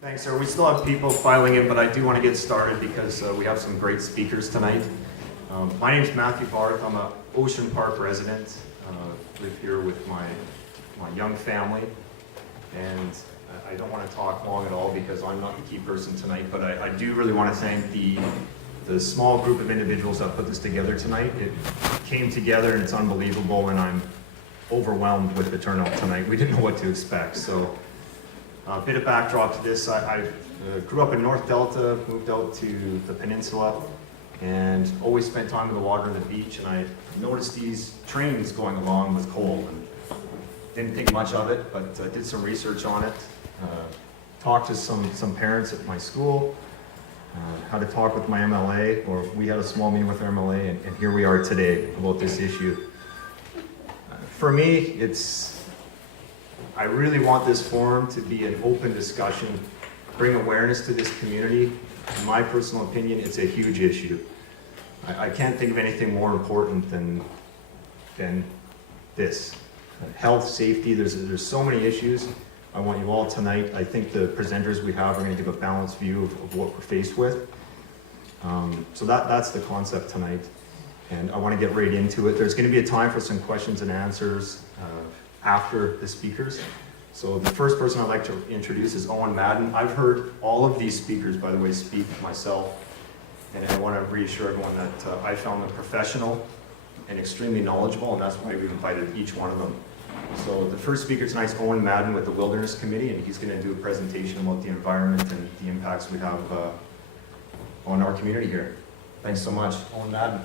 Thanks, sir. We still have people filing in, but I do want to get started because we have some great speakers tonight. My name is Matthew Barth. I'm an Ocean Park resident. Live here with my young family, and I don't want to talk long at all because I'm not the key person tonight, but I do really want to thank the small group of individuals that put this together tonight. It came together and it's unbelievable, and I'm overwhelmed with the turnout tonight. We didn't know what to expect. So a bit of backdrop to this. I grew up in North Delta, moved out to the peninsula, and always spent time in the water and the beach, and I noticed these trains going along with coal. And didn't think much of it, but did some research on it. Talked to some parents at my school, how to talk with my MLA, or we had a small meeting with our MLA, and here we are today about this issue. For me, I really want this forum to be an open discussion, bring awareness to this community. In my personal opinion, it's a huge issue. I can't think of anything more important than this. Health, safety, there's so many issues. I want you all tonight, I think the presenters we have are going to give a balanced view of what we're faced with. So that's the concept tonight, and I want to get right into it. There's going to be a time for some questions and answers after the speakers. So the first person I'd like to introduce is Eoin Madden. I've heard all of these speakers, by the way, speak myself, and I want to reassure everyone that I found them professional and extremely knowledgeable, and that's why we invited each one of them. So the first speaker tonight is Eoin Madden with the Wilderness Committee, and he's going to do a presentation about the environment and the impacts we have on our community here. Thanks so much, Eoin Madden.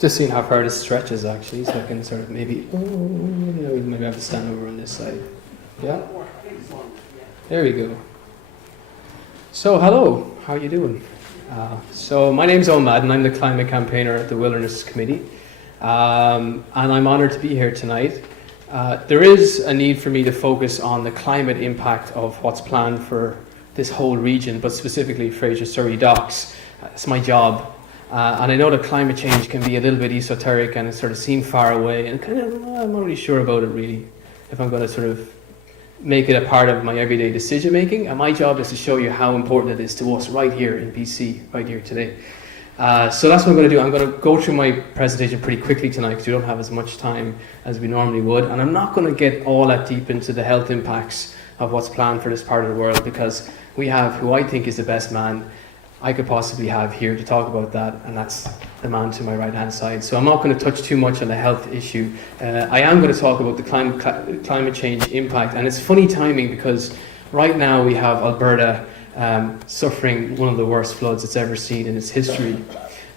Just seeing how far this stretches actually, so I can sort of maybe maybe I have to stand over on this side. Yeah? There we go. So hello, how are you doing? So my name's Eoin Madden, I'm the climate campaigner at the Wilderness Committee, and I'm honoured to be here tonight. There is a need for me to focus on the climate impact of what's planned for this whole region, but specifically Fraser Surrey docks. It's my job. And I know that climate change can be a little bit esoteric and it sort of seem far away, and kind of, I'm not really sure about it really, if I'm going to sort of make it a part of my everyday decision making. And my job is to show you how important it is to us right here in BC, right here today. So that's what I'm going to do. I'm going to go through my presentation pretty quickly tonight because we don't have as much time as we normally would. And I'm not going to get all that deep into the health impacts of what's planned for this part of the world, because we have who I think is the best man I could possibly have here to talk about that, and that's the man to my right hand side. So I'm not going to touch too much on the health issue. I am going to talk about the climate change impact, and it's funny timing because right now we have Alberta suffering one of the worst floods it's ever seen in its history.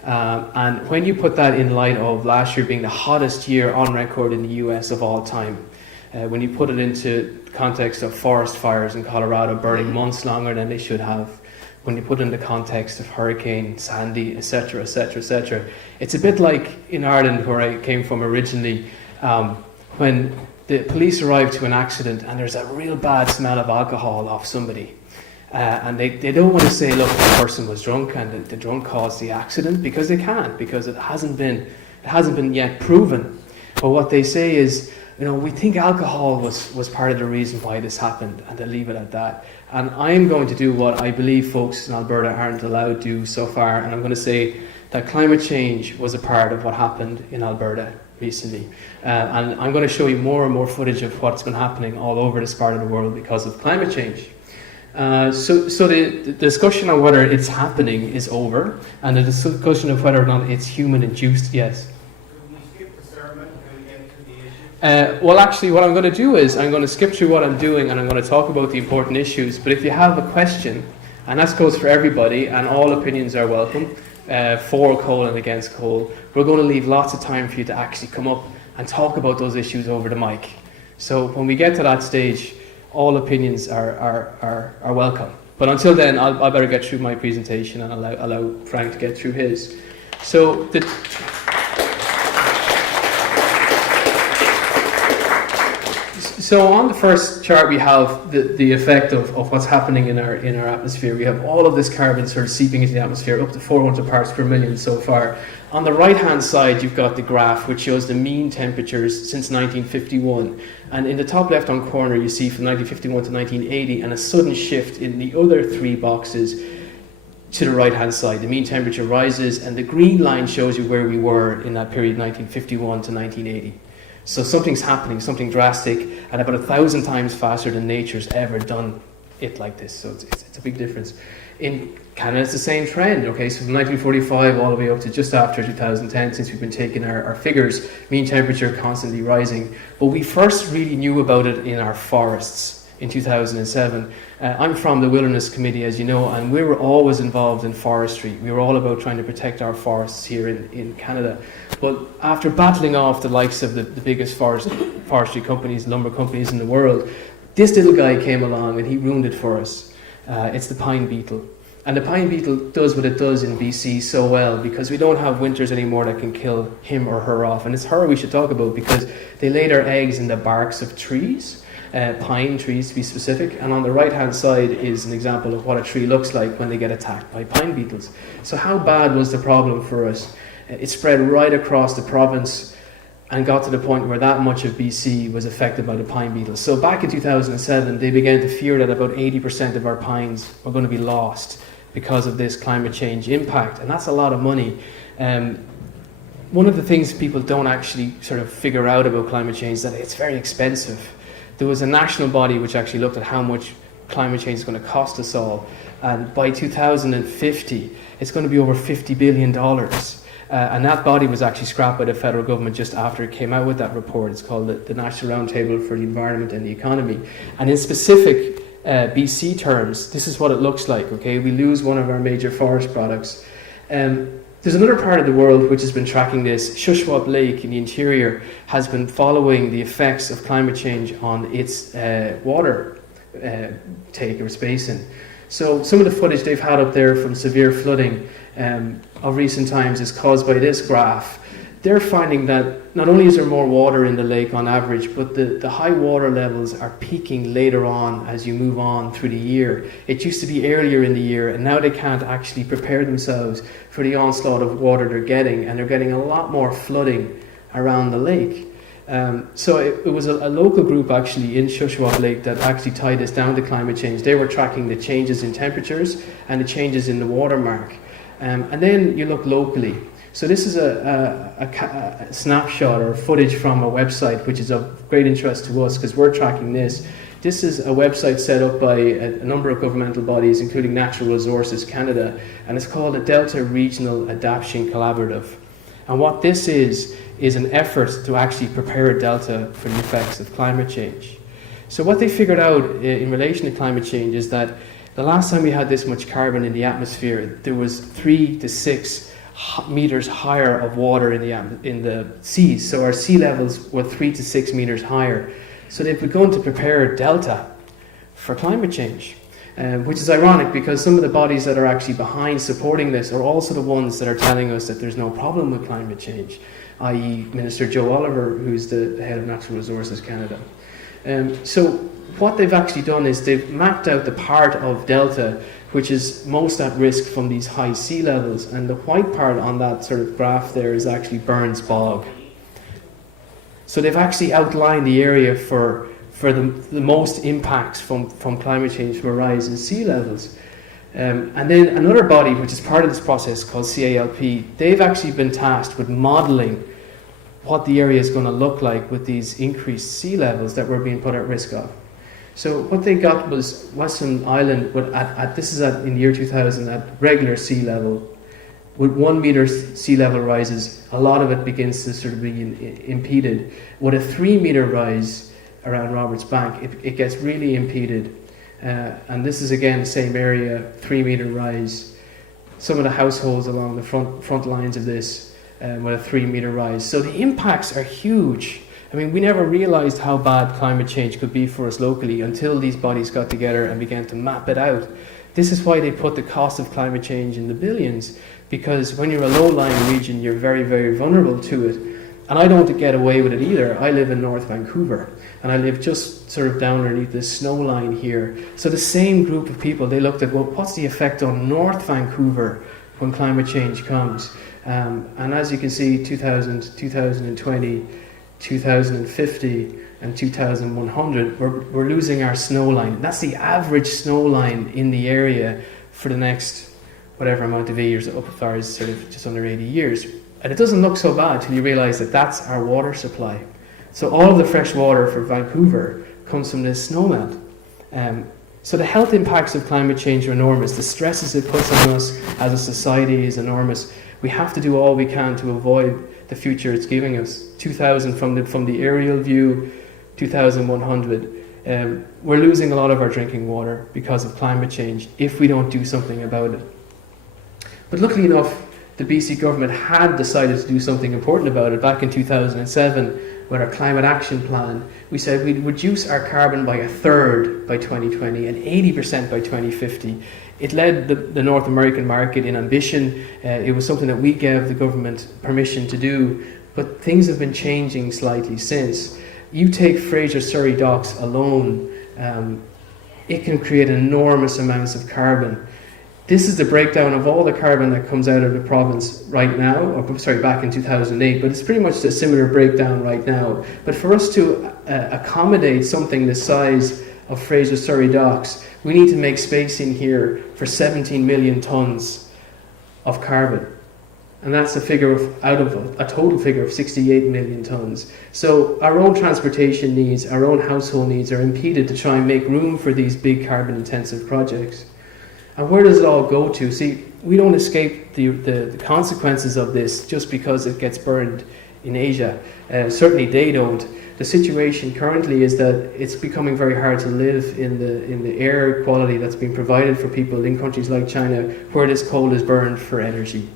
And when you put that in light of last year being the hottest year on record in the US of all time, when you put it into the context of forest fires in Colorado burning months longer than they should have, when you put it in the context of Hurricane Sandy, etc., etc., etc., it's a bit like in Ireland, where I came from originally, when the police arrive to an accident and there's a real bad smell of alcohol off somebody. And they don't want to say, look, the person was drunk and the drunk caused the accident, because they can't, because it hasn't been yet proven. But what they say is, we think alcohol was part of the reason why this happened, and they leave it at that. And I'm going to do what I believe folks in Alberta aren't allowed to do so far, and I'm going to say that climate change was a part of what happened in Alberta recently. And I'm going to show you more and more footage of what's been happening all over this part of the world because of climate change. So the discussion on whether it's happening is over, and the discussion of whether or not it's human-induced, yes. Well, actually, what I'm going to do is I'm going to skip through what I'm doing and I'm going to talk about the important issues. But if you have a question, and that goes for everybody, and all opinions are welcome, for coal and against coal, we're going to leave lots of time for you to actually come up and talk about those issues over the mic. So when we get to that stage, all opinions are welcome. But until then, I better get through my presentation and allow Frank to get through his. So So on the first chart we have the effect of what's happening in our atmosphere. We have all of this carbon sort of seeping into the atmosphere, up to 400 parts per million so far. On the right hand side you've got the graph which shows the mean temperatures since 1951, and in the top left hand corner you see from 1951 to 1980 and a sudden shift in the other three boxes to the right hand side. The mean temperature rises and the green line shows you where we were in that period 1951 to 1980. So something's happening, something drastic, and about 1,000 times faster than nature's ever done it like this. So it's a big difference. In Canada, it's the same trend. Okay, so from 1945 all the way up to just after 2010, since we've been taking our figures, mean temperature constantly rising. But we first really knew about it in our forests in 2007. I'm from the Wilderness Committee, as you know, and we were always involved in forestry. We were all about trying to protect our forests here in Canada. But after battling off the likes of the biggest forestry companies, lumber companies in the world, this little guy came along and he ruined it for us. It's the pine beetle. And the pine beetle does what it does in BC so well because we don't have winters anymore that can kill him or her off. And it's her we should talk about because they lay their eggs in the barks of trees. Pine trees to be specific, and on the right hand side is an example of what a tree looks like when they get attacked by pine beetles. So how bad was the problem for us? It spread right across the province and got to the point where that much of BC was affected by the pine beetles. So back in 2007 they began to fear that about 80% of our pines were going to be lost because of this climate change impact, and that's a lot of money. One of the things people don't actually sort of figure out about climate change is that it's very expensive. There was a national body which actually looked at how much climate change is going to cost us all, and by 2050 it's going to be over $50 billion. And that body was actually scrapped by the federal government just after it came out with that report. It's called the National Roundtable for the Environment and the Economy. And in specific BC terms, this is what it looks like. Okay, we lose one of our major forest products. There's another part of the world which has been tracking this. Shuswap Lake in the interior has been following the effects of climate change on its water take or its basin. So some of the footage they've had up there from severe flooding of recent times is caused by this graph. They're finding that not only is there more water in the lake on average, but the high water levels are peaking later on as you move on through the year. It used to be earlier in the year, and now they can't actually prepare themselves for the onslaught of water they're getting, and they're getting a lot more flooding around the lake. So it was a local group actually in Shuswap Lake that actually tied this down to climate change. They were tracking the changes in temperatures and the changes in the watermark. And then you look locally. So this is a snapshot or footage from a website which is of great interest to us because we're tracking this. This is a website set up by a number of governmental bodies, including Natural Resources Canada, and it's called the Delta Regional Adaptation Collaborative. And what this is an effort to actually prepare Delta for the effects of climate change. So what they figured out in relation to climate change is that the last time we had this much carbon in the atmosphere, there was 3 to 6 meters higher of water in the seas. So our sea levels were 3 to 6 meters higher. So they've begun to prepare Delta for climate change, which is ironic because some of the bodies that are actually behind supporting this are also the ones that are telling us that there's no problem with climate change, i.e. Minister Joe Oliver, who's the head of Natural Resources Canada. So what they've actually done is they've mapped out the part of Delta which is most at risk from these high sea levels, and the white part on that sort of graph there is actually Burns Bog. So they've actually outlined the area for the most impacts from climate change from a rise in sea levels. And then another body which is part of this process called CALP, they've actually been tasked with modelling what the area is going to look like with these increased sea levels that we're being put at risk of. So what they got was Western Island, this is in the year 2000, at regular sea level. With 1 meter sea level rises, a lot of it begins to sort of be impeded. With a 3 meter rise around Roberts Bank, it gets really impeded. And this is again the same area, 3 meter rise. Some of the households along the front lines of this with a 3 meter rise. So the impacts are huge. I mean, we never realised how bad climate change could be for us locally until these bodies got together and began to map it out. This is why they put the cost of climate change in the billions, because when you're a low-lying region, you're very, very vulnerable to it. And I don't get away with it either. I live in North Vancouver, and I live just sort of down underneath this snow line here. So the same group of people, they looked at, well, what's the effect on North Vancouver when climate change comes? And as you can see, 2000, 2020, 2050, and 2100, we're losing our snow line. That's the average snow line in the area for the next whatever amount of years, up as far as sort of just under 80 years. And it doesn't look so bad till you realise that that's our water supply. So all of the fresh water for Vancouver comes from this snowmelt. So the health impacts of climate change are enormous. The stresses it puts on us as a society is enormous. We have to do all we can to avoid the future it's giving us. 2000 from the aerial view, 2100. We're losing a lot of our drinking water because of climate change if we don't do something about it. But luckily enough, the BC government had decided to do something important about it back in 2007 with our climate action plan. We said we'd reduce our carbon by 1/3 by 2020 and 80% by 2050. It led the North American market in ambition. It was something that we gave the government permission to do, but things have been changing slightly since. You take Fraser Surrey docks alone, it can create enormous amounts of carbon. This is the breakdown of all the carbon that comes out of the province right now, or sorry, back in 2008, but it's pretty much a similar breakdown right now. But for us to accommodate something the size of Fraser Surrey docks, we need to make space in here for 17 million tonnes of carbon. And that's a figure out of a total figure of 68 million tonnes. So our own transportation needs, our own household needs are impeded to try and make room for these big carbon intensive projects. And where does it all go to? See, we don't escape the consequences of this just because it gets burned in Asia. Certainly they don't. The situation currently is that it's becoming very hard to live in the air quality that's being provided for people in countries like China where this coal is burned for energy.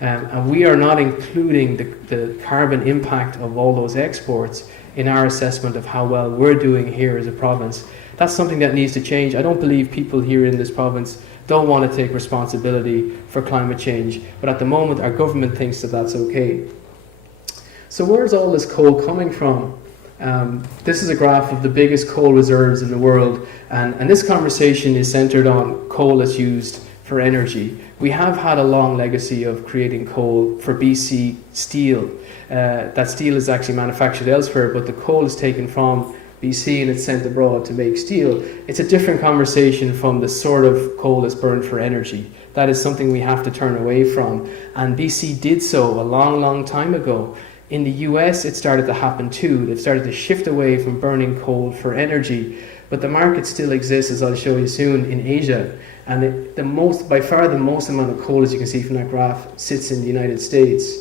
And we are not including the carbon impact of all those exports in our assessment of how well we're doing here as a province. That's something that needs to change. I don't believe people here in this province don't want to take responsibility for climate change, but at the moment our government thinks that that's okay. So where's all this coal coming from? This is a graph of the biggest coal reserves in the world, and this conversation is centered on coal that's used for energy. We have had a long legacy of creating coal for BC steel. That steel is actually manufactured elsewhere, but the coal is taken from BC and it's sent abroad to make steel. It's a different conversation from the sort of coal that's burned for energy. That is something we have to turn away from. And BC did so a long, long time ago. In the US, it started to happen too. They've started to shift away from burning coal for energy. But the market still exists, as I'll show you soon, in Asia. And by far the most amount of coal, as you can see from that graph, sits in the United States.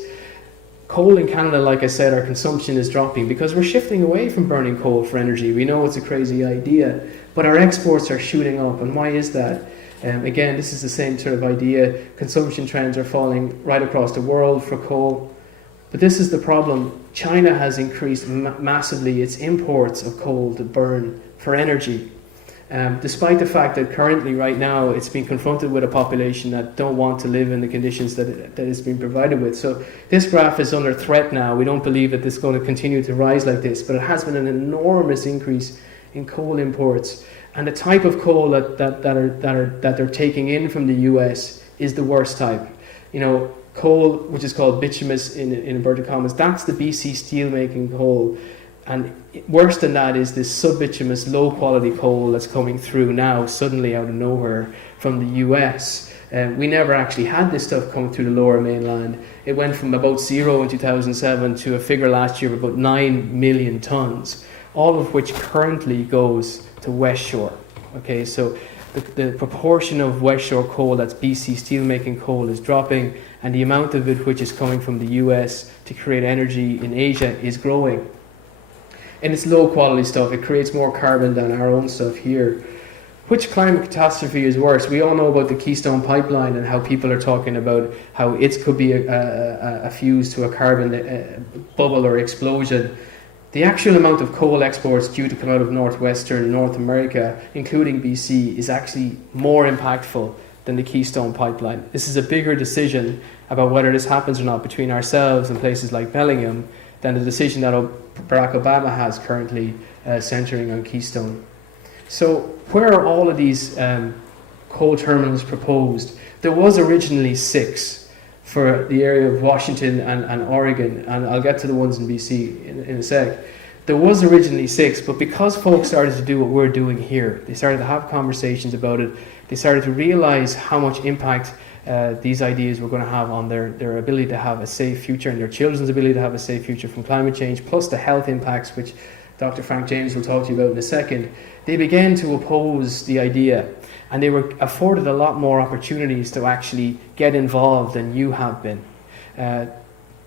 Coal in Canada, like I said, our consumption is dropping because we're shifting away from burning coal for energy. We know it's a crazy idea, but our exports are shooting up. And why is that? Again, this is the same sort of idea. Consumption trends are falling right across the world for coal. But this is the problem. China has increased massively its imports of coal to burn for energy. Despite the fact that currently, right now, it's been confronted with a population that don't want to live in the conditions that it's been provided with. So this graph is under threat now. We don't believe that this is going to continue to rise like this, but it has been an enormous increase in coal imports. And the type of coal that they're taking in from the US is the worst type. You know, coal, which is called bituminous in inverted commas, that's the BC steelmaking coal. And worse than that is this sub-bituminous, low-quality coal that's coming through now, suddenly out of nowhere, from the US. We never actually had this stuff coming through the lower mainland. It went from about 0 in 2007 to a figure last year of about 9 million tonnes, all of which currently goes to West Shore. Okay, so the proportion of West Shore coal, that's BC steelmaking coal, is dropping, and the amount of it which is coming from the US to create energy in Asia is growing. And it's low quality stuff. It creates more carbon than our own stuff here. Which climate catastrophe is worse? We all know about the Keystone Pipeline and how people are talking about how it could be a fuse to a carbon bubble or explosion. The actual amount of coal exports due to come out of northwestern North America, including BC, is actually more impactful than the Keystone Pipeline. This is a bigger decision about whether this happens or not between ourselves and places like Bellingham than the decision that Barack Obama has currently centering on Keystone. So where are all of these coal terminals proposed? There was originally 6 for the area of Washington and Oregon, and I'll get to the ones in BC in a sec. There was originally 6, but because folks started to do what we're doing here, they started to have conversations about it, they started to realize how much impact these ideas were going to have on their ability to have a safe future and their children's ability to have a safe future from climate change, plus the health impacts, which Dr. Frank James will talk to you about in a second. They began to oppose the idea, and they were afforded a lot more opportunities to actually get involved than you have been.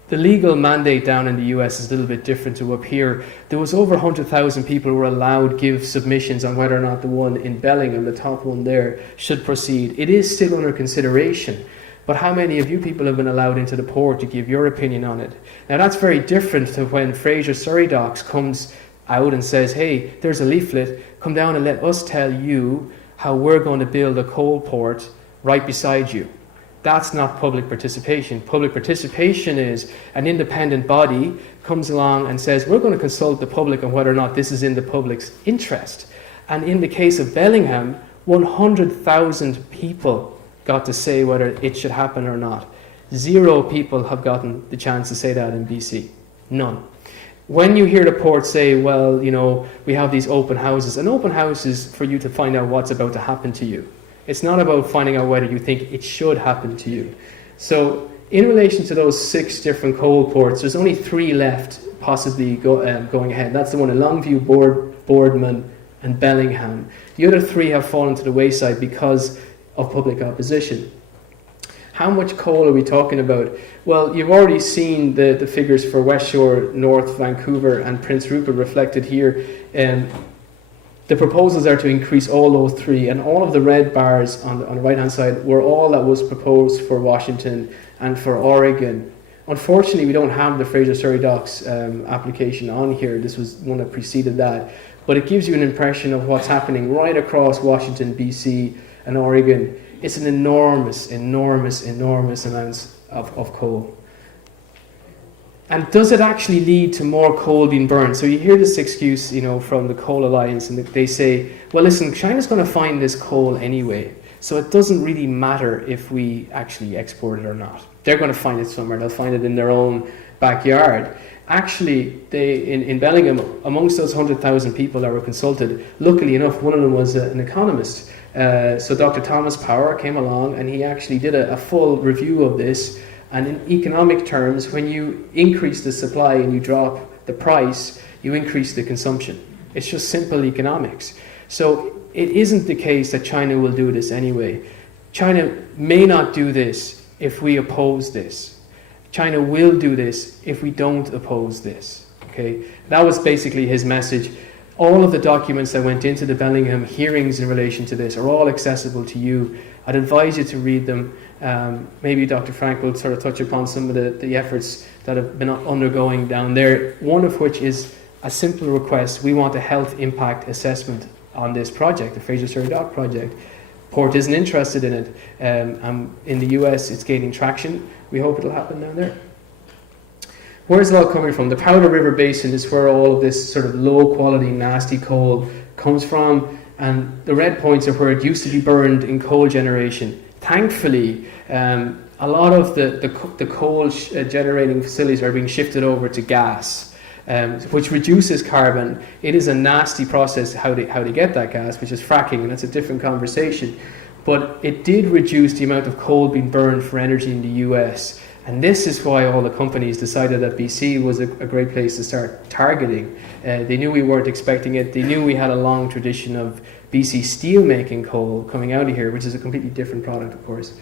The legal mandate down in the US is a little bit different to up here. There was over 100,000 people who were allowed to give submissions on whether or not the one in Bellingham, the top one there, should proceed. It is still under consideration, but how many of you people have been allowed into the port to give your opinion on it? Now that's very different to when Fraser Surrey Docks comes out and says, hey, there's a leaflet, come down and let us tell you how we're going to build a coal port right beside you. That's not public participation. Public participation is an independent body comes along and says, we're going to consult the public on whether or not this is in the public's interest. And in the case of Bellingham, 100,000 people got to say whether it should happen or not. 0 people have gotten the chance to say that in BC. None. When you hear the port say, well, you know, we have these open houses, an open house is for you to find out what's about to happen to you. It's not about finding out whether you think it should happen to you. So in relation to those 6 different coal ports, there's only 3 left possibly going ahead. That's the one in Longview, Boardman and Bellingham. The other 3 have fallen to the wayside because of public opposition. How much coal are we talking about? Well, you've already seen the figures for West Shore, North Vancouver and Prince Rupert reflected here. The proposals are to increase all those 3, and all of the red bars on the right-hand side were all that was proposed for Washington and for Oregon. Unfortunately, we don't have the Fraser Surrey Docks application on here. This was one that preceded that. But it gives you an impression of what's happening right across Washington, BC and Oregon. It's an enormous amounts of coal. And does it actually lead to more coal being burned? So you hear this excuse, from the Coal Alliance, and they say, well, listen, China's going to find this coal anyway, so it doesn't really matter if we actually export it or not. They're going to find it somewhere. They'll find it in their own backyard. Actually, in Bellingham, amongst those 100,000 people that were consulted, luckily enough, one of them was an economist. So Dr. Thomas Power came along, and he actually did a full review of this. And in economic terms, when you increase the supply and you drop the price, you increase the consumption. It's just simple economics. So it isn't the case that China will do this anyway. China may not do this if we oppose this. China will do this if we don't oppose this. Okay, that was basically his message. All of the documents that went into the Bellingham hearings in relation to this are all accessible to you. I'd advise you to read them. Maybe Dr. Frank will sort of touch upon some of the efforts that have been undergoing down there, one of which is a simple request. We want a health impact assessment on this project, the Fraser Surrey Dock project. Port isn't interested in it. In the US, it's gaining traction. We hope it'll happen down there. Where's it all coming from? The Powder River Basin is where all of this sort of low quality, nasty coal comes from. And the red points are where it used to be burned in coal generation. Thankfully, a lot of the coal generating facilities are being shifted over to gas, which reduces carbon. It is a nasty process how they get that gas, which is fracking, and that's a different conversation. But it did reduce the amount of coal being burned for energy in the US. And this is why all the companies decided that BC was a great place to start targeting. They knew we weren't expecting it. They knew we had a long tradition of BC steel making coal coming out of here, which is a completely different product, of course.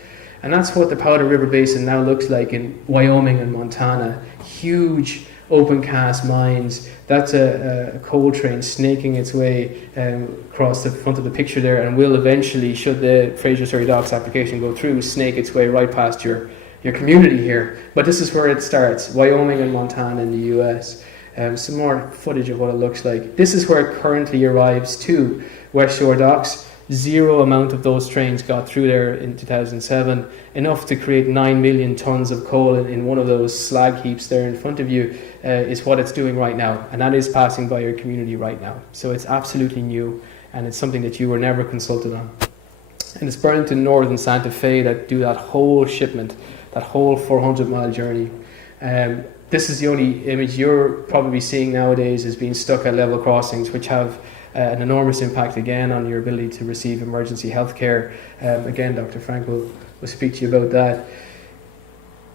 And that's what the Powder River Basin now looks like in Wyoming and Montana. Huge open cast mines. That's a coal train snaking its way across the front of the picture there, and will eventually, should the Fraser Surrey Docks application go through, snake its way right past your community here. But this is where it starts, Wyoming and Montana in the US. Some more footage of what it looks like. This is where it currently arrives to West Shore Docks. zero amount of those trains got through there in 2007, enough to create 9 million tons of coal in one of those slag heaps there in front of you, is what it's doing right now. And that is passing by your community right now. So it's absolutely new, and it's something that you were never consulted on. And it's Burlington North and Santa Fe that do that whole shipment, that whole 400-mile journey. This is the only image you're probably seeing nowadays as being stuck at level crossings, which have an enormous impact again on your ability to receive emergency health care. Again, Dr. Frank will speak to you about that.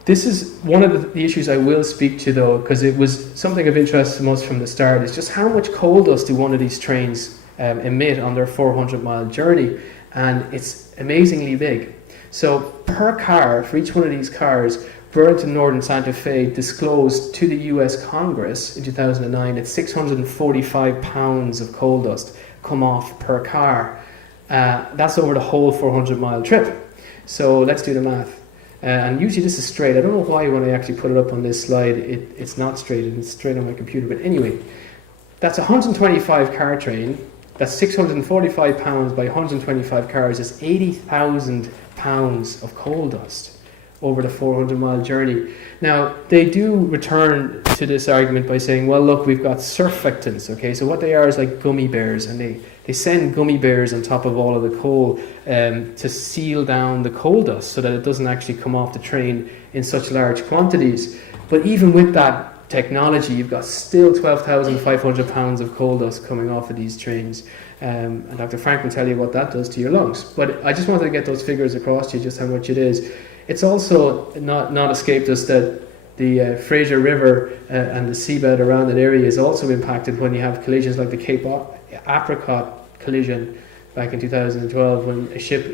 This is one of the issues I will speak to, though, because it was something of interest to us from the start, is just how much coal dust do one of these trains emit on their 400-mile journey. And it's amazingly big. So per car, for each one of these cars, Burlington North and Santa Fe disclosed to the US Congress in 2009 that 645 pounds of coal dust come off per car. That's over the whole 400-mile trip. So let's do the math. And usually this is straight. I don't know why when I actually put it up on this slide, it's not straight. It's straight on my computer. But anyway, that's a 125 car train. That's 645 pounds by 125 cars. Is 80,000 pounds of coal dust over the 400-mile journey. Now, they do return to this argument by saying, well, look, we've got surfactants, okay? So what they are is like gummy bears, and they send gummy bears on top of all of the coal to seal down the coal dust so that it doesn't actually come off the train in such large quantities. But even with that technology, you've got still 12,500 pounds of coal dust coming off of these trains. And Dr. Frank will tell you what that does to your lungs. But I just wanted to get those figures across to you, just how much it is. It's also not escaped us that the Fraser River and the seabed around that area is also impacted when you have collisions like the Cape Apricot collision back in 2012, when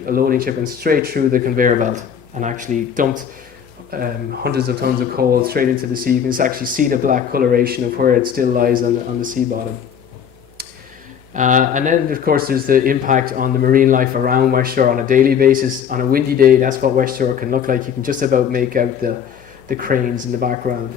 a loading ship went straight through the conveyor belt and actually dumped hundreds of tons of coal straight into the sea. You can actually see the black coloration of where it still lies on the sea bottom. And then, of course, there's the impact on the marine life around West Shore on a daily basis. On a windy day, that's what West Shore can look like. You can just about make out the cranes in the background.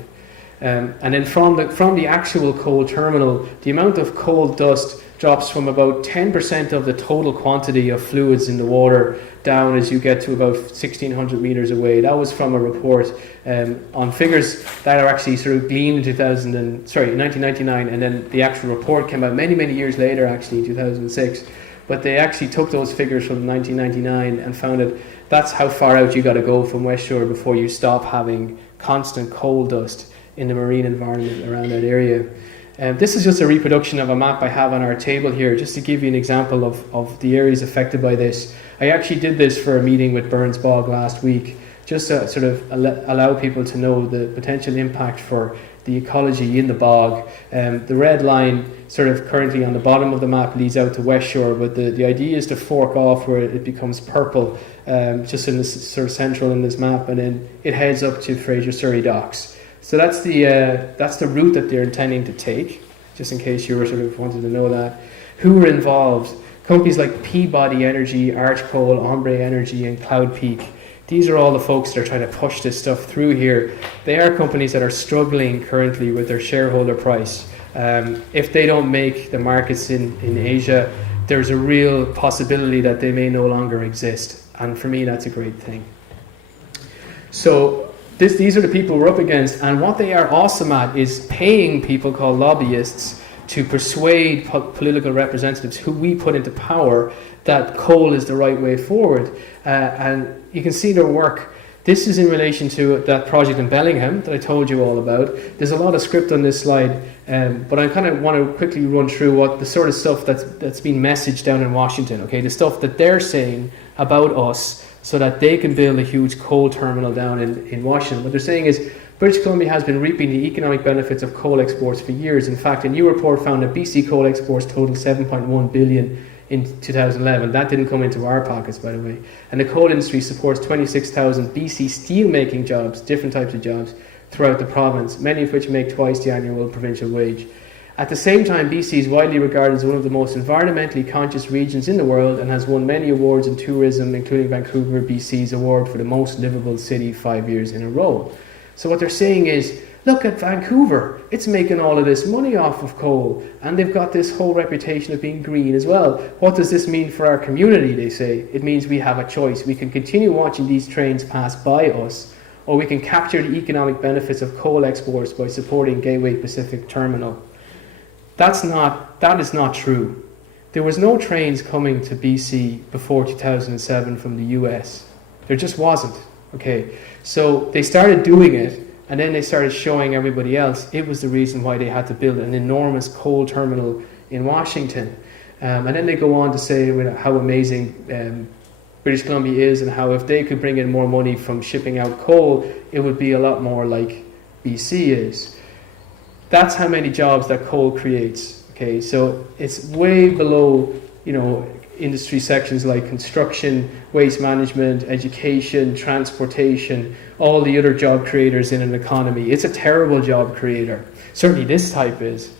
And then from the actual coal terminal, the amount of coal dust drops from about 10% of the total quantity of fluids in the water down as you get to about 1,600 meters away. That was from a report on figures that are actually sort of gleaned in 1999, and then the actual report came out many, many years later, actually in 2006. But they actually took those figures from 1999 and found that that's how far out you got to go from West Shore before you stop having constant coal dust in the marine environment around that area. This is just a reproduction of a map I have on our table here, just to give you an example of the areas affected by this. I actually did this for a meeting with Burns Bog last week, just to sort of allow people to know the potential impact for the ecology in the bog. The red line sort of currently on the bottom of the map leads out to West Shore, but the idea is to fork off where it becomes purple, just in this sort of central in this map, and then it heads up to Fraser Surrey docks. So that's the route that they're intending to take, just in case you were sort of wanted to know that. Who are involved? Companies like Peabody Energy, Arch Coal, Ombre Energy, and Cloud Peak. These are all the folks that are trying to push this stuff through here. They are companies that are struggling currently with their shareholder price. If they don't make the markets in Asia, there's a real possibility that they may no longer exist. And for me, that's a great thing. So these are the people we're up against, and what they are awesome at is paying people called lobbyists to persuade political representatives who we put into power that coal is the right way forward. And you can see their work. This is in relation to that project in Bellingham that I told you all about. There's a lot of script on this slide, but I kind of want to quickly run through what the sort of stuff that's being messaged down in Washington, okay? The stuff that they're saying about us so that they can build a huge coal terminal down in Washington. What they're saying is British Columbia has been reaping the economic benefits of coal exports for years. In fact, a new report found that BC coal exports totaled 7.1 billion in 2011. That didn't come into our pockets, by the way. And the coal industry supports 26,000 BC steel-making jobs, different types of jobs, throughout the province, many of which make twice the annual provincial wage. At the same time, BC is widely regarded as one of the most environmentally conscious regions in the world and has won many awards in tourism, including Vancouver BC's award for the most livable city 5 years in a row. So what they're saying is, Look at Vancouver. It's making all of this money off of coal. And they've got this whole reputation of being green as well. What does this mean for our community, they say? It means we have a choice. We can continue watching these trains pass by us, or we can capture the economic benefits of coal exports by supporting Gateway Pacific Terminal. That is not true. There was no trains coming to BC before 2007 from the US. There just wasn't. Okay, so they started doing it, and then they started showing everybody else it was the reason why they had to build an enormous coal terminal in Washington. And then they go on to say how amazing British Columbia is, and how if they could bring in more money from shipping out coal, it would be a lot more like BC is. That's how many jobs that coal creates. Okay, so it's way below, industry sections like construction, waste management, education, transportation, all the other job creators in an economy. It's a terrible job creator. Certainly this type is.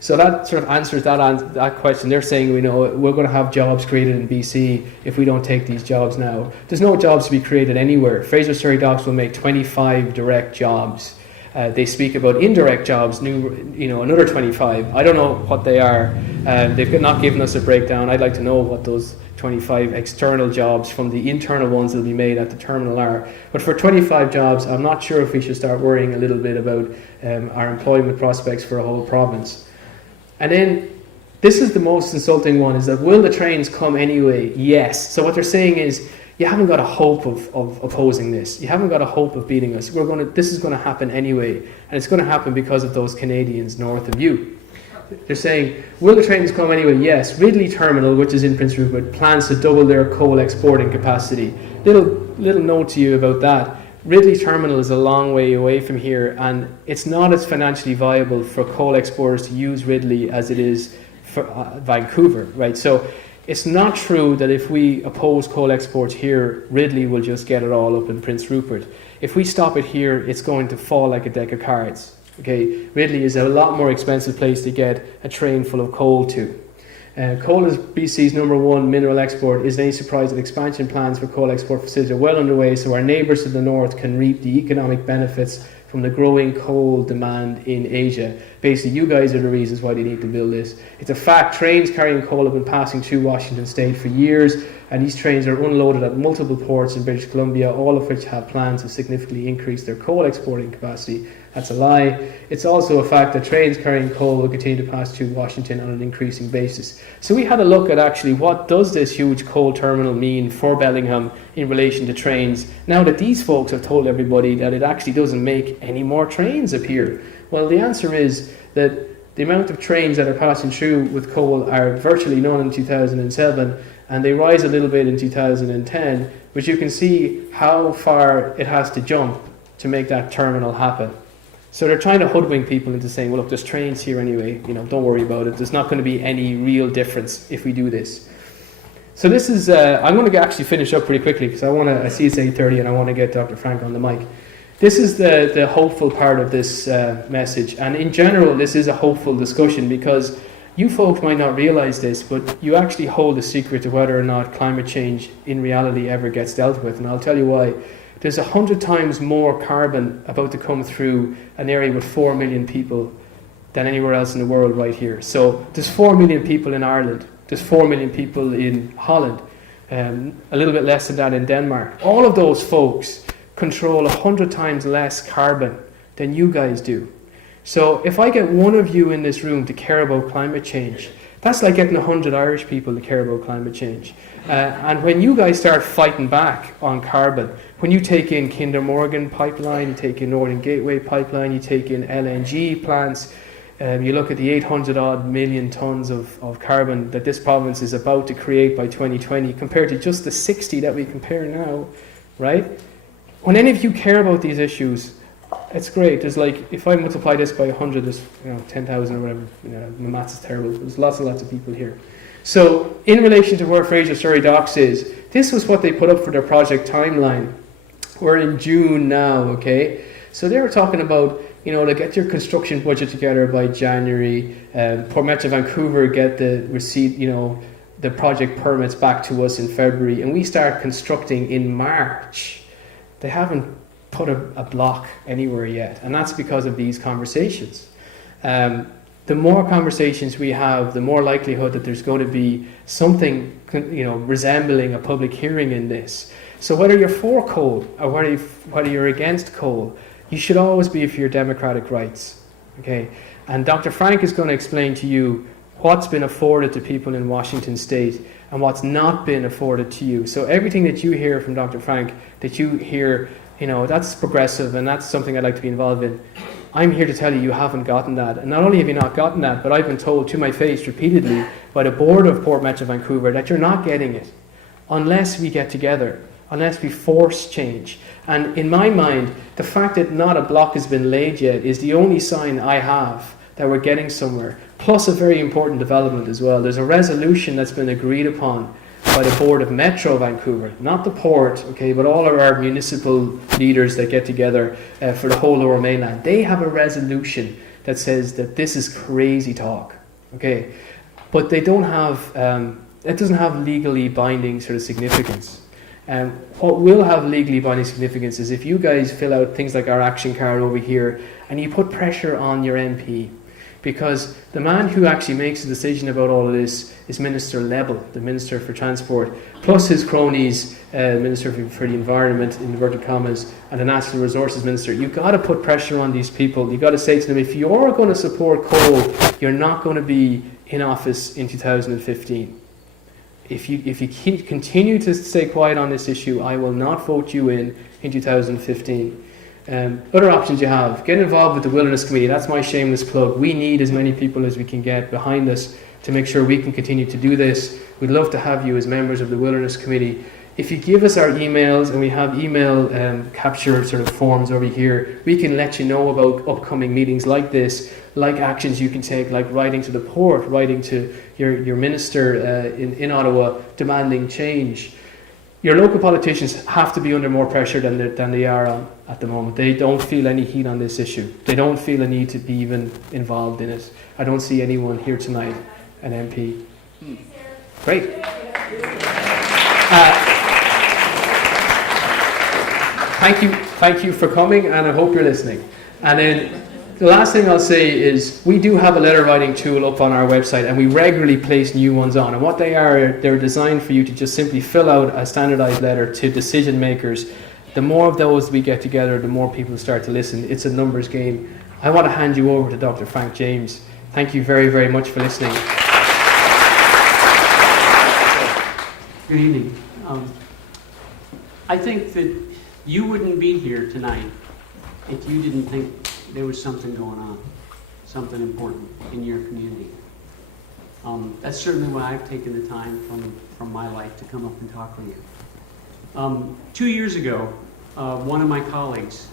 So that sort of answers that question. They're saying, we're going to have jobs created in BC if we don't take these jobs now. There's no jobs to be created anywhere. Fraser Surrey Docks will make 25 direct jobs. They speak about indirect jobs, another 25. I don't know what they are. They've not given us a breakdown. I'd like to know what those 25 external jobs from the internal ones that will be made at the terminal are. But for 25 jobs, I'm not sure if we should start worrying a little bit about our employment prospects for a whole province. And then, this is the most insulting one, is that will the trains come anyway? Yes. So what they're saying is, you haven't got a hope of opposing this. You haven't got a hope of beating us. This is going to happen anyway. And it's going to happen because of those Canadians north of you. They're saying, will the trains come anyway? Yes. Ridley Terminal, which is in Prince Rupert, plans to double their coal exporting capacity. Little note to you about that. Ridley Terminal is a long way away from here, and it's not as financially viable for coal exporters to use Ridley as it is for Vancouver, right? So it's not true that if we oppose coal exports here, Ridley will just get it all up in Prince Rupert. If we stop it here, it's going to fall like a deck of cards. Okay, Ridley is a lot more expensive place to get a train full of coal to. Coal is BC's #1 mineral export. Is it any surprise that expansion plans for coal export facilities are well underway so our neighbours to the north can reap the economic benefits from the growing coal demand in Asia? Basically, you guys are the reasons why they need to build this. It's a fact. Trains carrying coal have been passing through Washington State for years, and these trains are unloaded at multiple ports in British Columbia, all of which have plans to significantly increase their coal exporting capacity. That's a lie. It's also a fact that trains carrying coal will continue to pass through Washington on an increasing basis. So we had a look at actually what does this huge coal terminal mean for Bellingham in relation to trains, now that these folks have told everybody that it actually doesn't make any more trains appear. Well, the answer is that the amount of trains that are passing through with coal are virtually none in 2007, and they rise a little bit in 2010, but you can see how far it has to jump to make that terminal happen. So they're trying to hoodwink people into saying, well, look, there's trains here anyway, don't worry about it. There's not going to be any real difference if we do this. So this is, I'm going to actually finish up pretty quickly because I see it's 8:30 and I want to get Dr. Frank on the mic. This is the hopeful part of this message. And in general, this is a hopeful discussion because you folks might not realize this, but you actually hold the secret to whether or not climate change in reality ever gets dealt with. And I'll tell you why. There's 100 times more carbon about to come through an area with 4 million people than anywhere else in the world right here. So there's 4 million people in Ireland. There's 4 million people in Holland. A little bit less than that in Denmark. All of those folks control 100 times less carbon than you guys do. So if I get one of you in this room to care about climate change, that's like getting 100 Irish people to care about climate change. And when you guys start fighting back on carbon, when you take in Kinder Morgan pipeline, you take in Northern Gateway pipeline, you take in LNG plants, you look at the 800 odd million tonnes of carbon that this province is about to create by 2020 compared to just the 60 that we compare now, right? When any of you care about these issues, it's great. There's like, if I multiply this by 100, there's 10,000 or whatever. My maths is terrible. There's lots and lots of people here. So in relation to where Fraser Surrey Docks is, this was what they put up for their project timeline. We're in June now, okay? So they were talking about, to get your construction budget together by January, Port Metro Vancouver get the receipt, the project permits back to us in February, and we start constructing in March. They haven't put a block anywhere yet, and that's because of these conversations. The more conversations we have, the more likelihood that there's going to be something, resembling a public hearing in this. So whether you're for coal or whether you're against coal, you should always be for your democratic rights. Okay, and Dr. Frank is going to explain to you what's been afforded to people in Washington State and what's not been afforded to you. So everything that you hear from Dr. Frank, that you hear, that's progressive and that's something I'd like to be involved in. I'm here to tell you, you haven't gotten that. And not only have you not gotten that, but I've been told to my face repeatedly by the board of Port Metro Vancouver that you're not getting it unless we get together, unless we force change. And in my mind, the fact that not a block has been laid yet is the only sign I have that we're getting somewhere. Plus a very important development as well. There's a resolution that's been agreed upon by the board of Metro Vancouver, not the port, okay, but all of our municipal leaders that get together for the whole Lower Mainland. They have a resolution that says that this is crazy talk, okay, but they don't have, it doesn't have legally binding sort of significance. What will have legally binding significance is if you guys fill out things like our action card over here and you put pressure on your MP, because the man who actually makes a decision about all of this is Minister Lebel, the Minister for Transport, plus his cronies, Minister for the Environment, in inverted commas, and the Natural Resources Minister. You've got to put pressure on these people. You've got to say to them, if you're going to support coal, you're not going to be in office in 2015. If you continue to stay quiet on this issue, I will not vote you in 2015. Other options you have, get involved with the Wilderness Committee. That's my shameless plug. We need as many people as we can get behind us to make sure we can continue to do this. We'd love to have you as members of the Wilderness Committee. If you give us our emails, and we have email capture sort of forms over here, we can let you know about upcoming meetings like this, like actions you can take, like writing to the port, writing to your minister in Ottawa, demanding change. Your local politicians have to be under more pressure than they are at the moment. They don't feel any heat on this issue. They don't feel a need to be even involved in it. I don't see anyone here tonight, an MP. Great. Thank you for coming, and I hope you're listening. And then the last thing I'll say is we do have a letter writing tool up on our website, and we regularly place new ones on. And what they are, they're designed for you to just simply fill out a standardized letter to decision makers. The more of those we get together, the more people start to listen. It's a numbers game. I want to hand you over to Dr. Frank James. Thank you very, very much for listening. Good evening. I think that you wouldn't be here tonight if you didn't think there was something going on, something important in your community. That's certainly why I've taken the time from my life to come up and talk with you. 2 years ago, one of my colleagues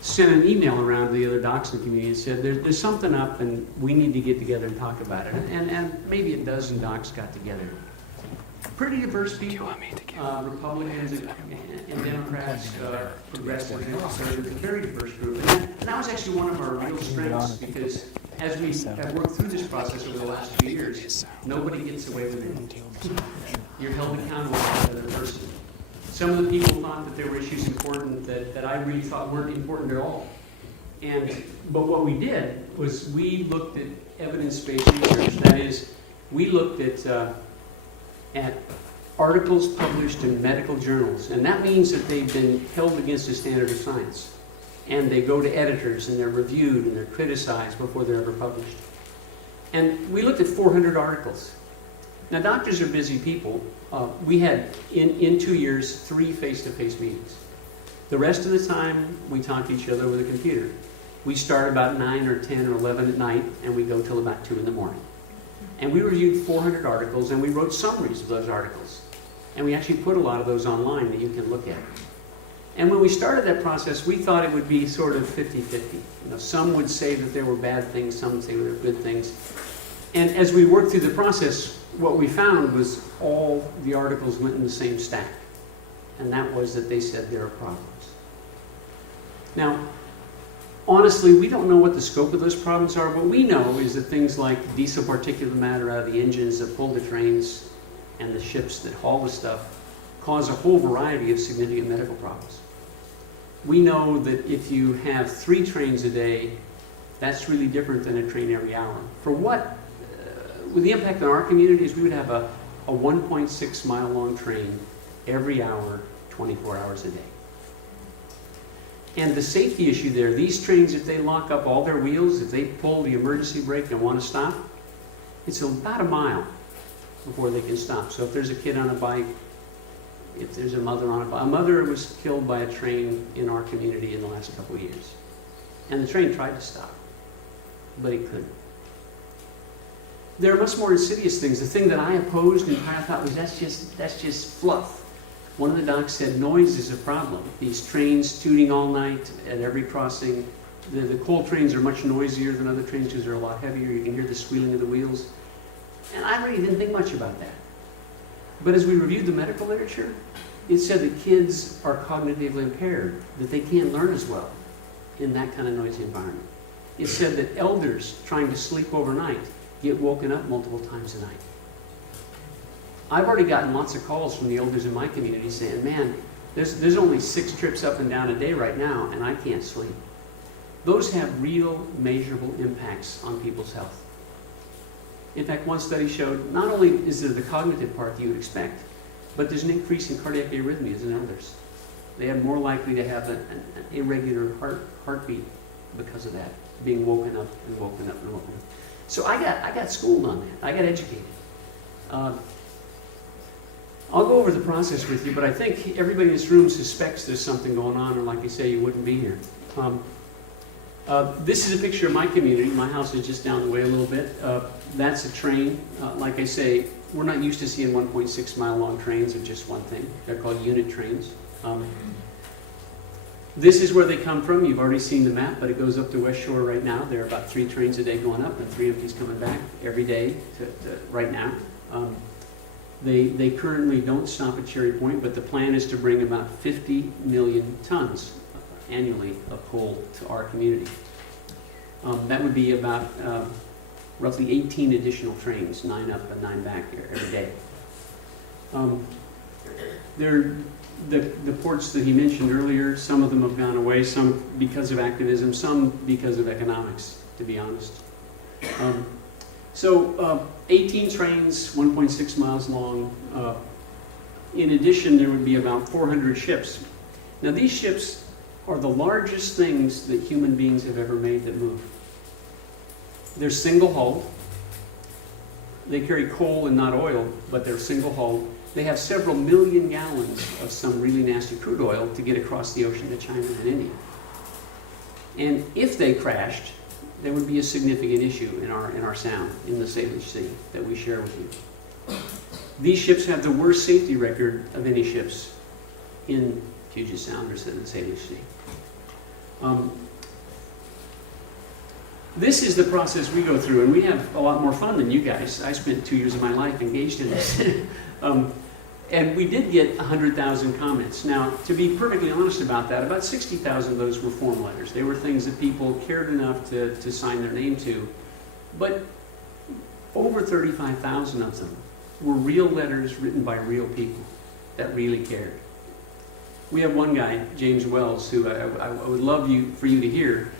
sent an email around to the other docs in the community and said, there's something up and we need to get together and talk about it. And maybe a dozen docs got together. Pretty diverse people, Republicans and Democrats, progressives, and conservatives, a very diverse group. And that was actually one of our real strengths, because as we have worked through this process over the last few years, nobody gets away with it. You're held accountable by the other person. Some of the people thought that there were issues important that I really thought weren't important at all. But what we did was we looked at evidence-based research. That is, we looked at articles published in medical journals, and that means that they've been held against the standard of science, and they go to editors and they're reviewed and they're criticized before they're ever published. And we looked at 400 articles. Now, doctors are busy people. We had in 2 years 3 face-to-face meetings. The rest of the time we talk to each other with a computer. We start about 9 or 10 or 11 at night and we go till about 2 in the morning. And we reviewed 400 articles, and we wrote summaries of those articles. And we actually put a lot of those online that you can look at. And when we started that process, we thought it would be sort of 50-50. Some would say that there were bad things, some would say there were good things. And as we worked through the process, what we found was all the articles went in the same stack. And that was that they said there are problems. Now, honestly, we don't know what the scope of those problems are. What we know is that things like diesel particulate matter out of the engines that pull the trains and the ships that haul the stuff cause a whole variety of significant medical problems. We know that if you have 3 trains a day, that's really different than a train every hour. For what, with the impact on our communities, we would have a 1.6 mile long train every hour, 24 hours a day. And the safety issue there, these trains, if they lock up all their wheels, if they pull the emergency brake and want to stop, it's about a mile before they can stop. So if there's a kid on a bike, if there's a mother on a mother was killed by a train in our community in the last couple of years. And the train tried to stop, but it couldn't. There are much more insidious things. The thing that I opposed and I thought was that's just fluff. One of the docs said noise is a problem. These trains tooting all night at every crossing. The coal trains are much noisier than other trains because they're a lot heavier. You can hear the squealing of the wheels. And I really didn't think much about that. But as we reviewed the medical literature, it said that kids are cognitively impaired, that they can't learn as well in that kind of noisy environment. It said that elders trying to sleep overnight get woken up multiple times a night. I've already gotten lots of calls from the elders in my community saying, man, there's only 6 trips up and down a day right now, and I can't sleep. Those have real, measurable impacts on people's health. In fact, one study showed not only is there the cognitive part that you would expect, but there's an increase in cardiac arrhythmias in elders. They are more likely to have an irregular heartbeat because of that, being woken up and woken up and woken up. So I got schooled on that. I got educated. I'll go over the process with you, but I think everybody in this room suspects there's something going on, or like I say, you wouldn't be here. This is a picture of my community. My house is just down the way a little bit. That's a train. Like I say, we're not used to seeing 1.6 mile long trains of just one thing. They're called unit trains. This is where they come from. You've already seen the map, but it goes up to West Shore right now. There are about 3 trains a day going up and 3 empties coming back every day to right now. They currently don't stop at Cherry Point, but the plan is to bring about 50 million tons annually of coal to our community. That would be about roughly 18 additional trains, 9 up and 9 back every day. The ports that he mentioned earlier, some of them have gone away, some because of activism, some because of economics, to be honest. 18 trains, 1.6 miles long. In addition, there would be about 400 ships. Now, these ships are the largest things that human beings have ever made that move. They're single-hulled. They carry coal and not oil, but they're single-hulled. They have several million gallons of some really nasty crude oil to get across the ocean to China and India. And if they crashed, there would be a significant issue in our sound, in the Salish Sea, that we share with you. These ships have the worst safety record of any ships in Puget Sound or the Salish Sea. This is the process we go through, and we have a lot more fun than you guys. I spent 2 years of my life engaged in this. And we did get 100,000 comments. Now, to be perfectly honest about that, about 60,000 of those were form letters. They were things that people cared enough to sign their name to. But over 35,000 of them were real letters written by real people that really cared. We have one guy, James Wells, who I would love for you to hear.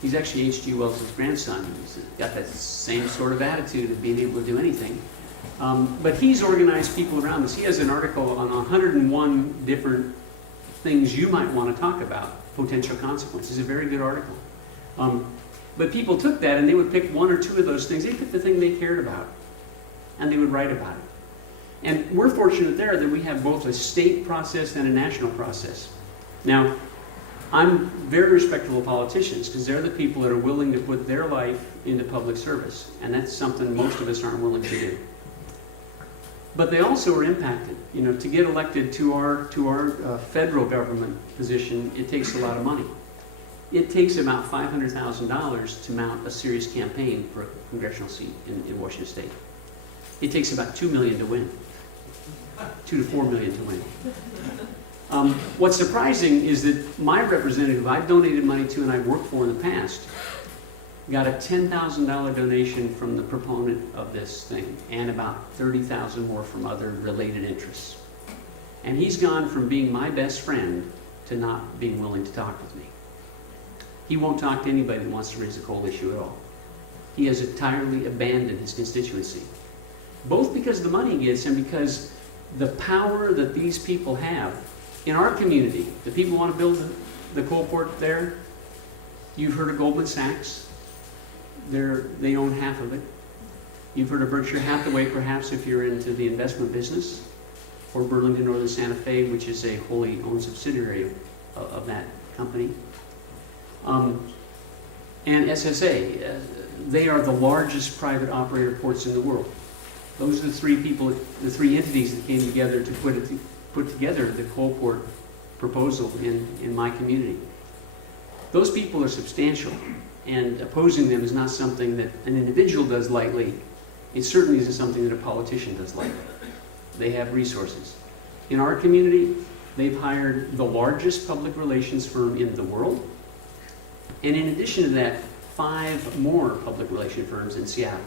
He's actually H.G. Wells' grandson. He's got that same sort of attitude of being able to do anything. But he's organized people around this. He has an article on 101 different things you might want to talk about, potential consequences. It's a very good article. But people took that and they would pick 1 or 2 of those things. They picked the thing they cared about, and they would write about it. And we're fortunate there that we have both a state process and a national process. Now, I'm very respectful of politicians because they're the people that are willing to put their life into public service, and that's something most of us aren't willing to do. But they also are impacted. You know, to get elected to our federal government position, it takes a lot of money. It takes about $500,000 to mount a serious campaign for a congressional seat in Washington State. It takes about $2 million to win, $2 to $4 million to win. What's surprising is that my representative I've donated money to and I've worked for in the past got a $10,000 donation from the proponent of this thing and about $30,000 more from other related interests. And he's gone from being my best friend to not being willing to talk with me. He won't talk to anybody that wants to raise a coal issue at all. He has entirely abandoned his constituency, both because of the money he gets and because the power that these people have in our community. The people who want to build the coal port there, you've heard of Goldman Sachs. They own half of it. You've heard of Berkshire Hathaway, perhaps, if you're into the investment business, or Burlington Northern Santa Fe, which is a wholly owned subsidiary of that company. And SSA, they are the largest private operator ports in the world. Those are the three entities that came together to put together the coal port proposal in my community. Those people are substantial, and opposing them is not something that an individual does lightly. It certainly isn't something that a politician does lightly. They have resources. In our community, they've hired the largest public relations firm in the world, and in addition to that, 5 more public relation firms in Seattle.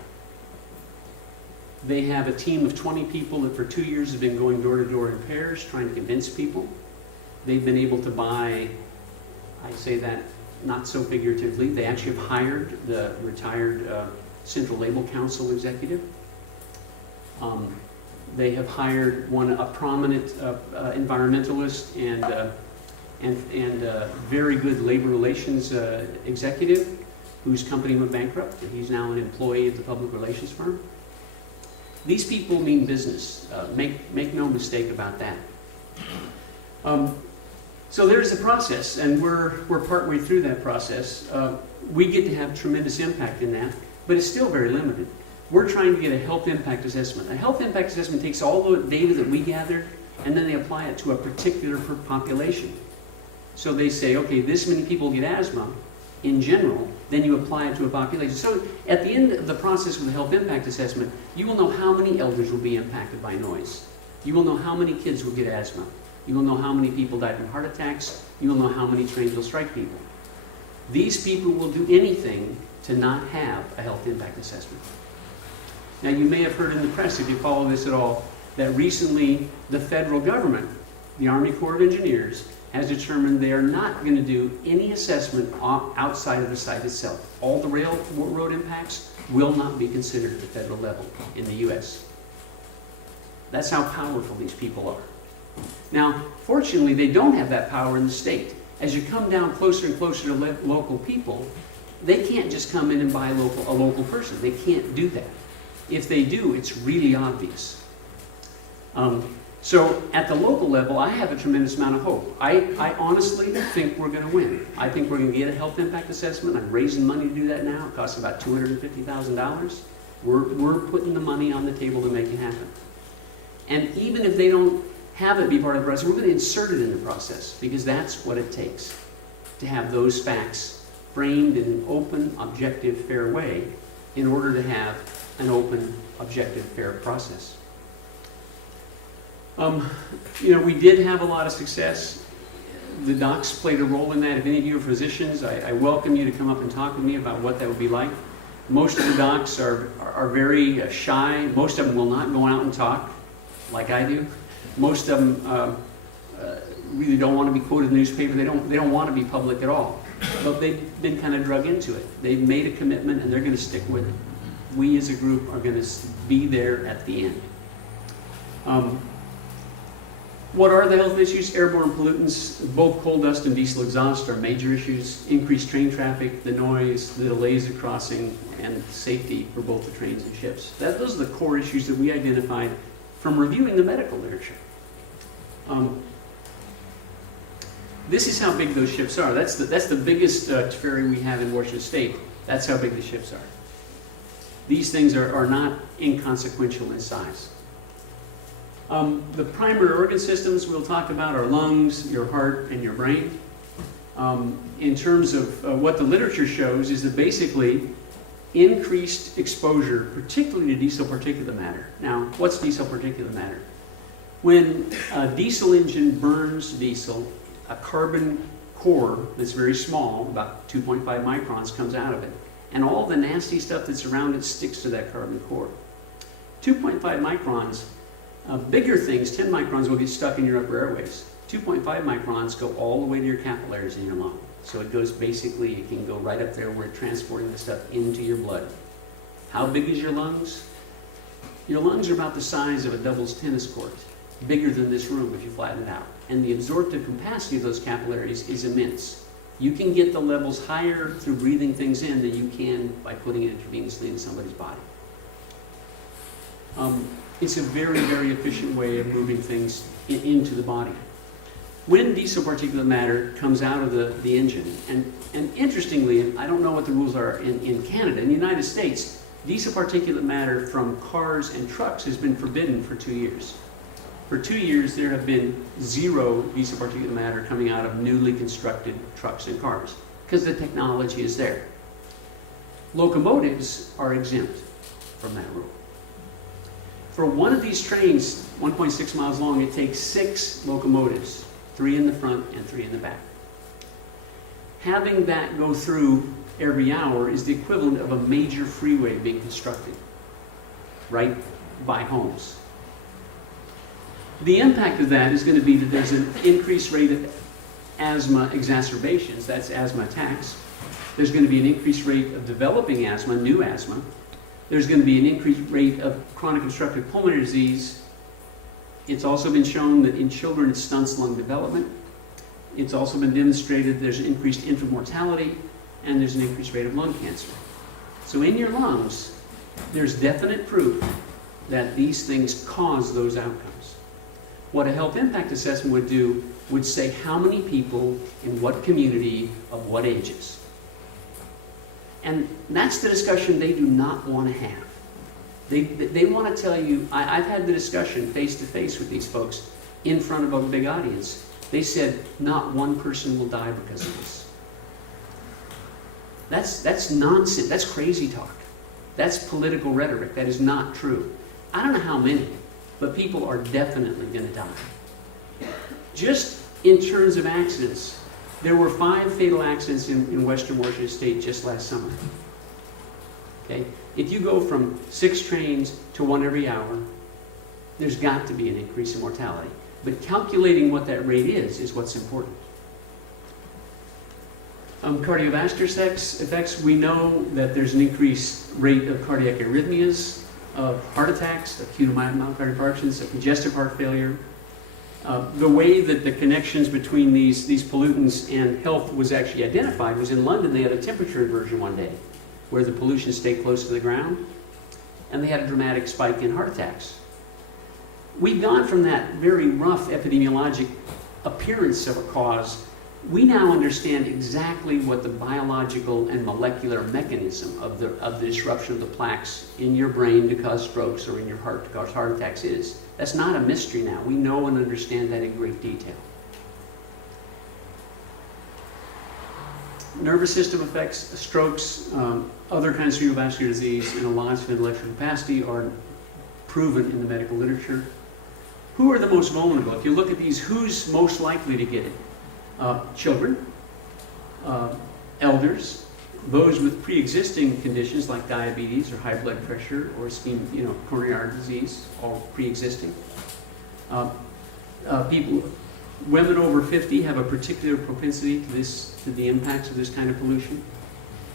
They have a team of 20 people that for 2 years have been going door to door in pairs, trying to convince people. They've been able to buy, I say that not so figuratively, they actually have hired the retired Central Label Council executive. They have hired a prominent environmentalist and very good labor relations executive whose company went bankrupt, and he's now an employee at the public relations firm. These people mean business. Make no mistake about that. So there's the process, and we're partway through that process. We get to have tremendous impact in that, but it's still very limited. We're trying to get a health impact assessment. A health impact assessment takes all the data that we gathered, and then they apply it to a particular population. So they say, okay, this many people get asthma in general, then you apply it to a population. So at the end of the process with the health impact assessment, you will know how many elders will be impacted by noise. You will know how many kids will get asthma. You will know how many people die from heart attacks. You will know how many trains will strike people. These people will do anything to not have a health impact assessment. Now, you may have heard in the press, if you follow this at all, that recently the federal government, the Army Corps of Engineers, has determined they are not going to do any assessment outside of the site itself. All the railroad impacts will not be considered at the federal level in the U.S. That's how powerful these people are. Now, fortunately, they don't have that power in the state. As you come down closer and closer to local people, they can't just come in and buy a local person. They can't do that. If they do, it's really obvious. So at the local level, I have a tremendous amount of hope. I honestly think we're going to win. I think we're going to get a health impact assessment. I'm raising money to do that now. It costs about $250,000. We're putting the money on the table to make it happen. And even if they don't have it be part of the process, we're going to insert it in the process, because that's what it takes to have those facts framed in an open, objective, fair way in order to have an open, objective, fair process. We did have a lot of success. The docs played a role in that. If any of you are physicians, I welcome you to come up and talk with me about what that would be like. Most of the docs are very shy. Most of them will not go out and talk like I do. Most of them really don't want to be quoted in the newspaper. They don't want to be public at all. But they've been kind of drug into it. They've made a commitment, and they're going to stick with it. We as a group are going to be there at the end. What are the health issues? Airborne pollutants, both coal dust and diesel exhaust are major issues. Increased train traffic, the noise, the delays of crossing, and safety for both the trains and ships. Those are the core issues that we identified from reviewing the medical literature. This is how big those ships are. That's the biggest ferry we have in Washington State. That's how big the ships are. These things are not inconsequential in size. The primary organ systems we'll talk about are lungs, your heart, and your brain. In terms of what the literature shows is that basically increased exposure, particularly to diesel particulate matter. Now, what's diesel particulate matter? When a diesel engine burns diesel, a carbon core that's very small, about 2.5 microns, comes out of it. And all the nasty stuff that's around it sticks to that carbon core. 2.5 microns, bigger things, 10 microns, will get stuck in your upper airways. 2.5 microns go all the way to your capillaries in your lung. So it goes basically, it can go right up there where it's transporting the stuff into your blood. How big is your lungs? Your lungs are about the size of a doubles tennis court, bigger than this room if you flatten it out. And the absorptive capacity of those capillaries is immense. You can get the levels higher through breathing things in than you can by putting it intravenously in somebody's body. It's a very, very efficient way of moving things into the body. When diesel particulate matter comes out of the engine, and interestingly, I don't know what the rules are in Canada, in the United States, diesel particulate matter from cars and trucks has been forbidden for 2 years. For 2 years, there have been 0 diesel particulate matter coming out of newly constructed trucks and cars, because the technology is there. Locomotives are exempt from that rule. For one of these trains, 1.6 miles long, it takes 6 locomotives, 3 in the front and 3 in the back. Having that go through every hour is the equivalent of a major freeway being constructed right by homes. The impact of that is going to be that there's an increased rate of asthma exacerbations, that's asthma attacks. There's going to be an increased rate of developing asthma, new asthma. There's going to be an increased rate of chronic obstructive pulmonary disease. It's also been shown that in children it stunts lung development. It's also been demonstrated there's an increased infant mortality and there's an increased rate of lung cancer. So in your lungs, there's definite proof that these things cause those outcomes. What a health impact assessment would do would say how many people in what community of what ages. And that's the discussion they do not want to have. They want to tell you, I've had the discussion face to face with these folks in front of a big audience. They said not one person will die because of this. That's nonsense. That's crazy talk. That's political rhetoric. That is not true. I don't know how many, but people are definitely going to die. Just in terms of accidents, there were 5 fatal accidents in Western Washington State just last summer. Okay? If you go from 6 trains to 1 every hour, there's got to be an increase in mortality. But calculating what that rate is what's important. Cardiovascular effects, we know that there's an increased rate of cardiac arrhythmias, of heart attacks, acute myocardial infarctions, of congestive heart failure. The way that the connections between these pollutants and health was actually identified was in London. They had a temperature inversion one day where the pollution stayed close to the ground, and they had a dramatic spike in heart attacks. We've gone from that very rough epidemiologic appearance of a cause. We now understand exactly what the biological and molecular mechanism of the disruption of the plaques in your brain to cause strokes or in your heart to cause heart attacks is. That's not a mystery now. We know and understand that in great detail. Nervous system effects, strokes, other kinds of cerebrovascular disease, and a loss of intellectual capacity are proven in the medical literature. Who are the most vulnerable? If you look at these, who's most likely to get it? Children, elders, those with pre-existing conditions like diabetes or high blood pressure or coronary artery disease, all pre-existing. People, women over 50 have a particular propensity to the impacts of this kind of pollution,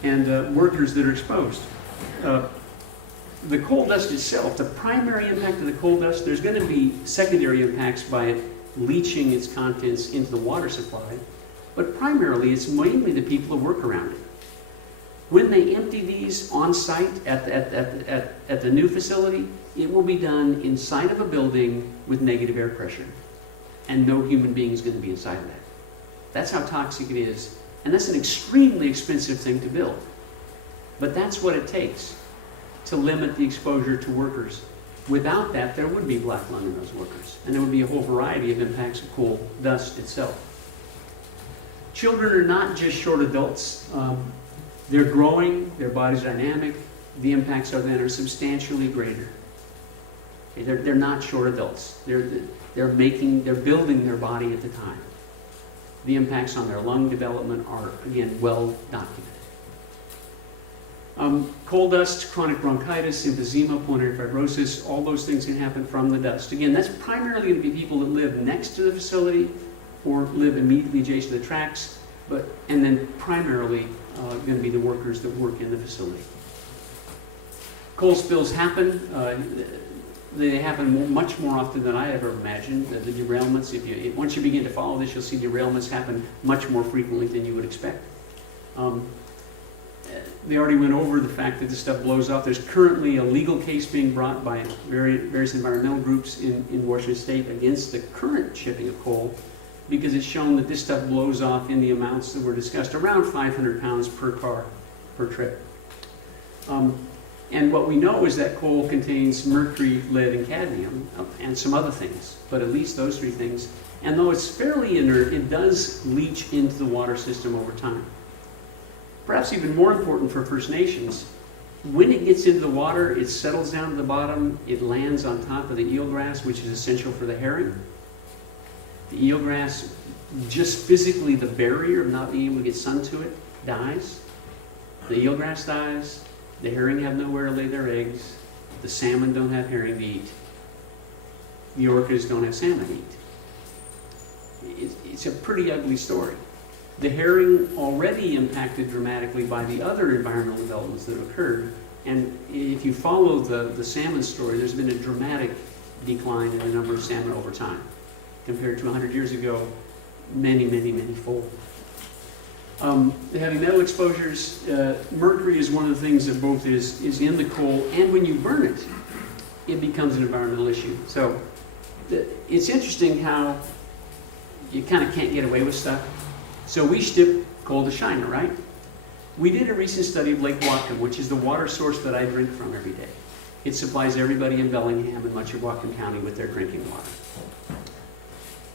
and workers that are exposed. The coal dust itself, the primary impact of the coal dust, there's going to be secondary impacts by it leaching its contents into the water supply, but primarily it's mainly the people who work around it. When they empty these on site at the new facility, it will be done inside of a building with negative air pressure, and no human being is going to be inside of that. That's how toxic it is, and that's an extremely expensive thing to build. But that's what it takes to limit the exposure to workers. Without that, there would be black lung in those workers, and there would be a whole variety of impacts of coal dust itself. Children are not just short adults. They're growing, their body's dynamic. The impacts are substantially greater. Okay, they're not short adults. They're building their body at the time. The impacts on their lung development are, again, well documented. Coal dust, chronic bronchitis, emphysema, pulmonary fibrosis, all those things can happen from the dust. Again, that's primarily going to be people that live next to the facility or live immediately adjacent to the tracks, and then primarily going to be the workers that work in the facility. Coal spills happen. They happen much more often than I ever imagined. The derailments, once you begin to follow this, you'll see derailments happen much more frequently than you would expect. They already went over the fact that this stuff blows off. There's currently a legal case being brought by various environmental groups in Washington State against the current shipping of coal, because it's shown that this stuff blows off in the amounts that were discussed, around 500 pounds per car per trip. And what we know is that coal contains mercury, lead, and cadmium, and some other things, but at least those three things. And though it's fairly inert, it does leach into the water system over time. Perhaps even more important for First Nations, when it gets into the water, it settles down to the bottom, it lands on top of the eelgrass, which is essential for the herring. The eelgrass, just physically the barrier of not being able to get sun to it, dies. The eelgrass dies, the herring have nowhere to lay their eggs, the salmon don't have herring to eat, the orcas don't have salmon to eat. It's a pretty ugly story. The herring already impacted dramatically by the other environmental developments that have occurred, and if you follow the salmon story, there's been a dramatic decline in the number of salmon over time. Compared to 100 years ago, many, many, many fold. The heavy metal exposures, mercury is one of the things that both is in the coal, and when you burn it, it becomes an environmental issue. So it's interesting how you kind of can't get away with stuff. So we ship coal to China, right? We did a recent study of Lake Whatcom, which is the water source that I drink from every day. It supplies everybody in Bellingham and much of Whatcom County with their drinking water.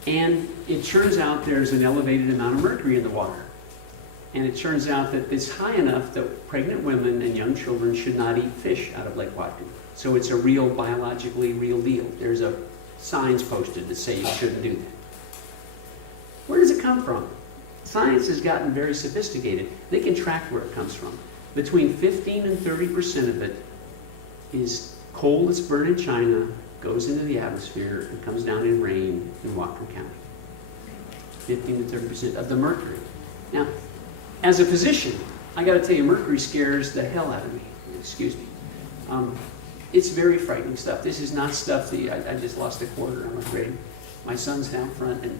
And it turns out there's an elevated amount of mercury in the water. And it turns out that it's high enough that pregnant women and young children should not eat fish out of Lake Whatcom. So it's a real, biologically real deal. There's a signs posted that say you shouldn't do that. Where does it come from? Science has gotten very sophisticated. They can track where it comes from. Between 15 and 30% of it is coal that's burned in China, goes into the atmosphere, and comes down in rain in Whatcom County. 15 to 30% of the mercury. Now, as a physician, I got to tell you, mercury scares the hell out of me. Excuse me. It's very frightening stuff. This is not stuff that I just lost a quarter, I'm afraid. My son's down front and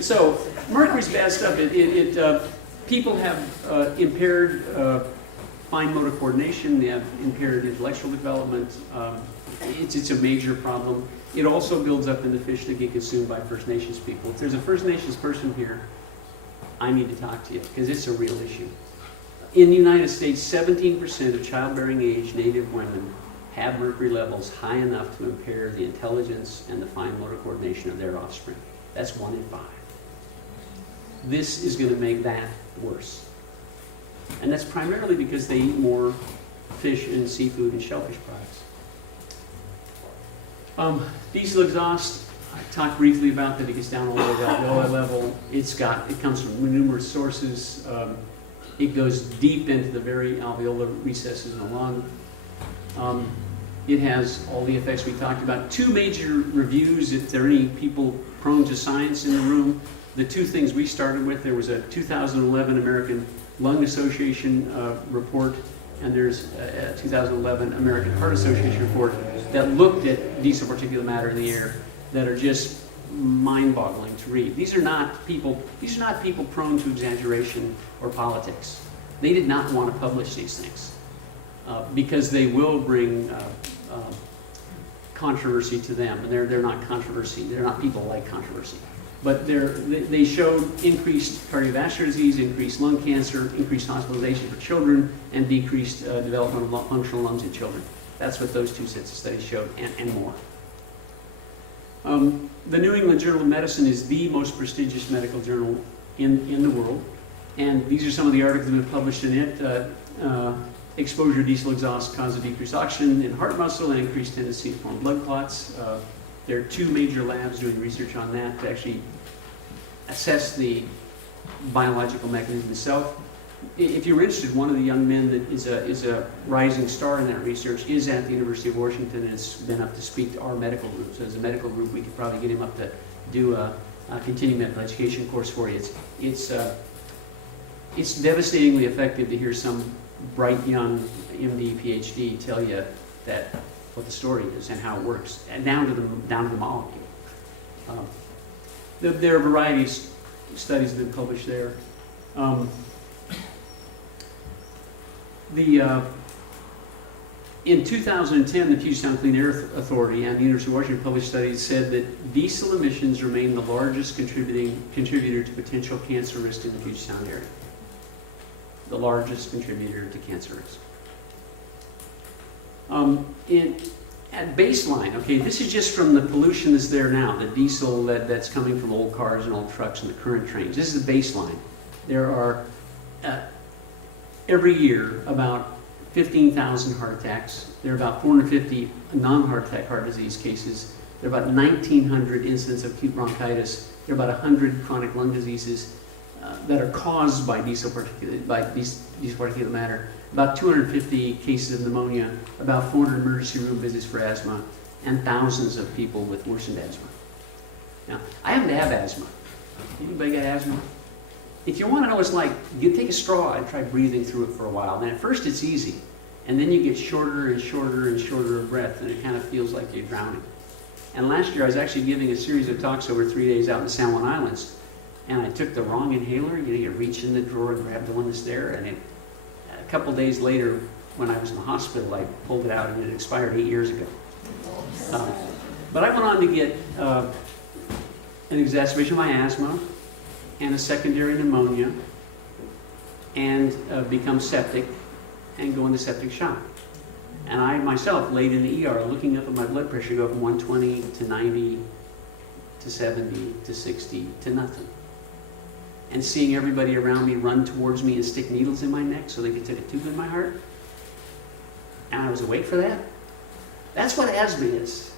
so mercury's bad stuff. People have impaired fine motor coordination. They have impaired intellectual development. It's a major problem. It also builds up in the fish that get consumed by First Nations people. If there's a First Nations person here, I need to talk to you because it's a real issue. In the United States, 17% of childbearing age Native women have mercury levels high enough to impair the intelligence and the fine motor coordination of their offspring. That's 1 in 5. This is going to make that worse. And that's primarily because they eat more fish and seafood and shellfish products. Diesel exhaust, I talked briefly about that. It gets down all the way to the alveoli level. It comes from numerous sources. It goes deep into the very alveolar recesses in the lung. It has all the effects we talked about. 2 major reviews, if there are any people prone to science in the room. The 2 things we started with, there was a 2011 American Lung Association report, and there's a 2011 American Heart Association report that looked at diesel particulate matter in the air that are just mind-boggling to read. These are not people prone to exaggeration or politics. They did not want to publish these things because they will bring controversy to them, and they're not controversy. They're not people like controversy. But they showed increased cardiovascular disease, increased lung cancer, increased hospitalization for children, and decreased development of functional lungs in children. That's what those 2 sets of studies showed, and more. The New England Journal of Medicine is the most prestigious medical journal in the world, and these are some of the articles that have been published in it. Exposure to diesel exhaust causes decreased oxygen in heart muscle and increased tendency to form blood clots. There are 2 major labs doing research on that to actually assess the biological mechanism itself. if you're interested, one of the young men that is a rising star in that research is at the University of Washington and has been up to speak to our medical group. So as a medical group, we could probably get him up to do a continuing medical education course for you. It's devastatingly effective to hear some bright young MD, PhD tell you that what the story is and how it works, and down to the molecule. There are a variety of studies that have been published there. In 2010, the Puget Sound Clean Air Authority and the University of Washington published studies said that diesel emissions remain the largest contributor to potential cancer risk in the Puget Sound area. The largest contributor to cancer risk. At baseline, okay, this is just from the pollution that's there now, the diesel that's coming from old cars and old trucks and the current trains. This is the baseline. There are, every year, about 15,000 heart attacks. There are about 450 non-heart attack heart disease cases. There are about 1,900 incidents of acute bronchitis. There are about 100 chronic lung diseases that are caused by diesel particulate matter. About 250 cases of pneumonia, about 400 emergency room visits for asthma, and thousands of people with worsened asthma. Now, I happen to have asthma. Anybody got asthma? If you want to know what it's like, you take a straw and try breathing through it for a while. And at first it's easy, and then you get shorter and shorter and shorter of breath, and it kind of feels like you're drowning. And last year I was actually giving a series of talks over 3 days out in the San Juan Islands, and I took the wrong inhaler. You reach in the drawer and grab the one that's there, and a couple days later, when I was in the hospital, I pulled it out and it expired 8 years ago. But I went on to get an exacerbation of my asthma and a secondary pneumonia and become septic and go into septic shock. And I myself laid in the ER looking up at my blood pressure go from 120 to 90 to 70 to 60 to nothing. And seeing everybody around me run towards me and stick needles in my neck so they could take a tube in my heart. And I was awake for that. That's what asthma is.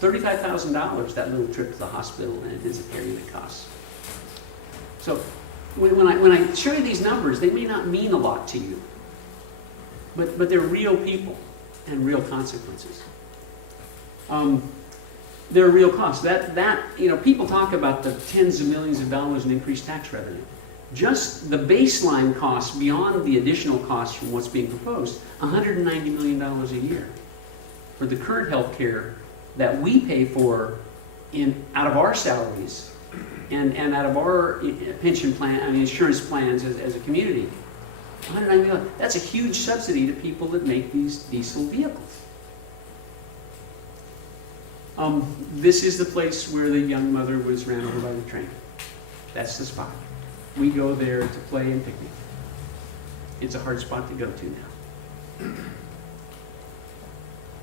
$35,000, that little trip to the hospital, and it is a area that costs. So when I show you these numbers, they may not mean a lot to you, but they're real people and real consequences. There are real costs. People talk about the tens of millions of dollars in increased tax revenue. Just the baseline costs beyond the additional costs from what's being proposed, $190 million a year for the current health care that we pay for out of our salaries and out of our pension plan, insurance plans as a community. $190 million. That's a huge subsidy to people that make these diesel vehicles. This is the place where the young mother was ran over by the train. That's the spot. We go there to play and picnic. It's a hard spot to go to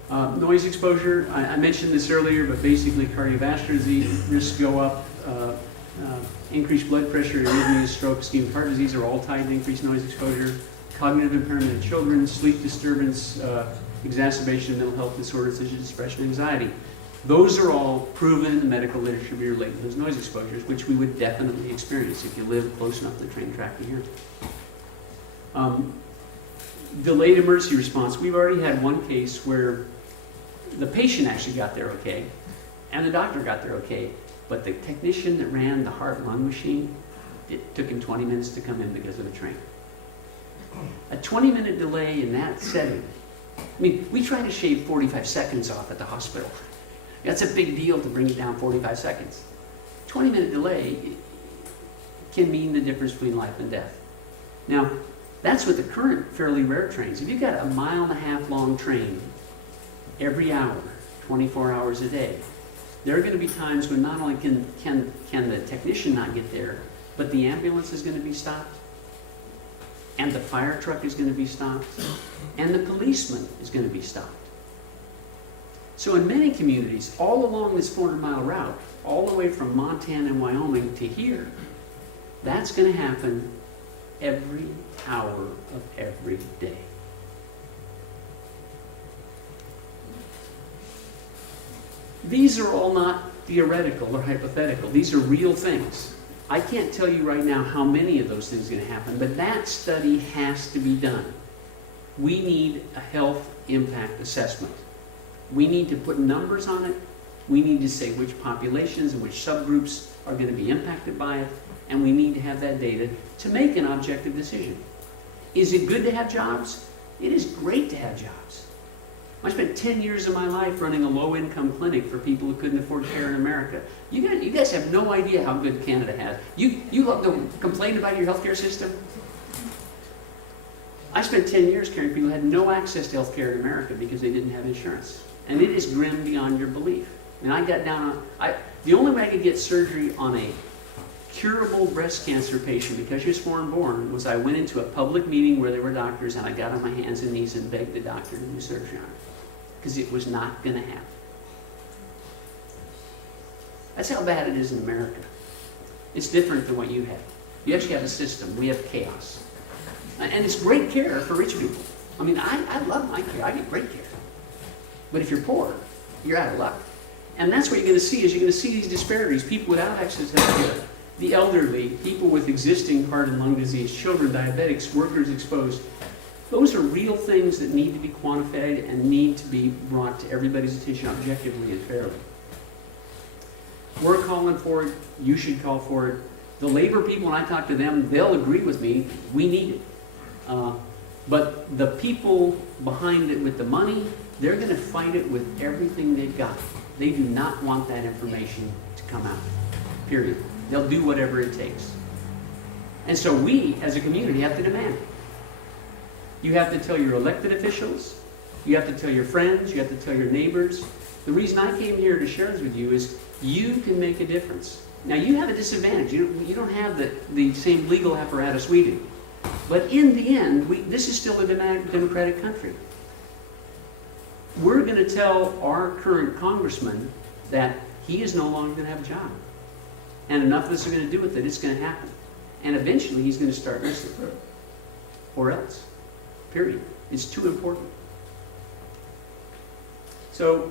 now. Noise exposure, I mentioned this earlier, but basically cardiovascular disease risks go up. Increased blood pressure, arrhythmias, stroke, ischemic heart disease are all tied to increased noise exposure. Cognitive impairment in children, sleep disturbance, exacerbation of mental health disorders such as depression and anxiety. Those are all proven in the medical literature to be related to those noise exposures, which we would definitely experience if you live close enough to the train track to hear. Delayed emergency response. We've already had one case where the patient actually got there okay, and the doctor got there okay, but the technician that ran the heart-lung machine, it took him 20 minutes to come in because of a train. A 20-minute delay in that setting. We try to shave 45 seconds off at the hospital. That's a big deal to bring it down 45 seconds. 20-minute delay can mean the difference between life and death. Now, that's with the current fairly rare trains. If you've got a 1.5 mile long train every hour, 24 hours a day, there are going to be times when not only can the technician not get there, but the ambulance is going to be stopped, and the fire truck is going to be stopped, and the policeman is going to be stopped. So in many communities, all along this 400-mile route, all the way from Montana and Wyoming to here, that's going to happen every hour of every day. These are all not theoretical or hypothetical. These are real things. I can't tell you right now how many of those things are going to happen, but that study has to be done. We need a health impact assessment. We need to put numbers on it. We need to say which populations and which subgroups are going to be impacted by it, and we need to have that data to make an objective decision. Is it good to have jobs? It is great to have jobs. I spent 10 years of my life running a low-income clinic for people who couldn't afford care in America. You guys have no idea how good Canada has. You complain about your healthcare system? I spent 10 years caring for people who had no access to healthcare in America because they didn't have insurance. And it is grim beyond your belief. And I got down on, the only way I could get surgery on a curable breast cancer patient because she was foreign born was I went into a public meeting where there were doctors and I got on my hands and knees and begged the doctor to do surgery on her. Because it was not going to happen. That's how bad it is in America. It's different than what you have. You actually have a system. We have chaos. And it's great care for rich people. I mean, I love my care. I get great care. But if you're poor, you're out of luck. And that's what you're going to see, is you're going to see these disparities. People without access to health care, the elderly, people with existing heart and lung disease, children, diabetics, workers exposed. Those are real things that need to be quantified and need to be brought to everybody's attention objectively and fairly. We're calling for it. You should call for it. The labor people, when I talk to them, they'll agree with me. We need it. But the people behind it with the money, they're going to fight it with everything they've got. They do not want that information to come out, period. They'll do whatever it takes. And so we, as a community, have to demand it. You have to tell your elected officials, you have to tell your friends, you have to tell your neighbors. The reason I came here to share this with you is you can make a difference. Now you have a disadvantage. You don't have the same legal apparatus we do. But in the end, this is still a democratic country. We're going to tell our current congressman that he is no longer going to have a job. And enough of us are going to do with it, it's going to happen. And eventually he's going to start listening. Or else. Period. It's too important. So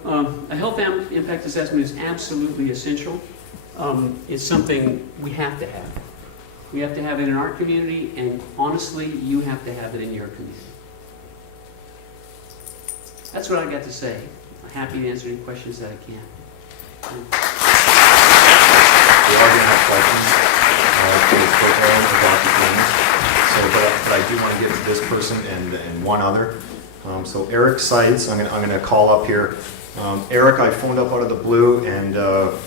a health impact assessment is absolutely essential. It's something we have to have. We have to have it in our community, and honestly, you have to have it in your community. That's what I got to say. I'm happy to answer any questions that I can. We are going to have questions but I do want to get to this person and one other. So Erik Seitz, I'm going to call up here. Erik, I phoned up out of the blue and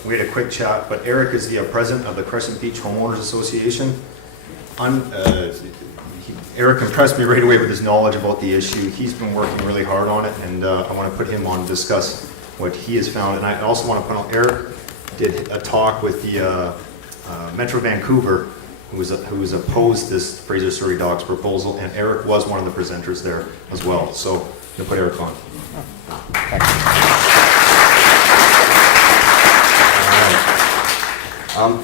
we had a quick chat, but Erik is the president of the Crescent Beach Homeowners Association. Erik impressed me right away with his knowledge about the issue. He's been working really hard on it, and I want to put him on to discuss what he has found. And I also want to point out, Erik did a talk with the Metro Vancouver, who was opposed this Fraser Surrey Docks proposal, and Erik was one of the presenters there as well. So I'm going to put Erik on.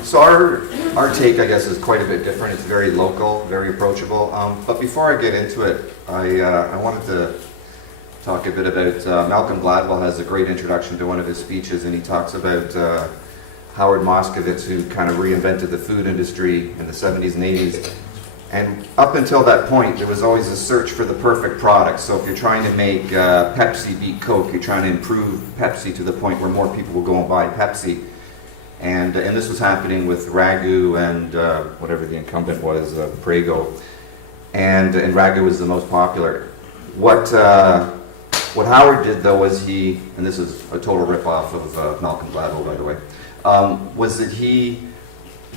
So our take, I guess, is quite a bit different. It's very local, very approachable. But before I get into it, I wanted to talk a bit about Malcolm Gladwell has a great introduction to one of his speeches, and he talks about Howard Moskowitz, who kind of reinvented the food industry in the 70s and 80s. And up until that point, there was always a search for the perfect product. So if you're trying to make Pepsi beat Coke, you're trying to improve Pepsi to the point where more people will go and buy Pepsi. And this was happening with Ragu and whatever the incumbent was, Prego. And Ragu was the most popular. What Howard did, though, was he, and this is a total ripoff of Malcolm Gladwell, by the way, was that he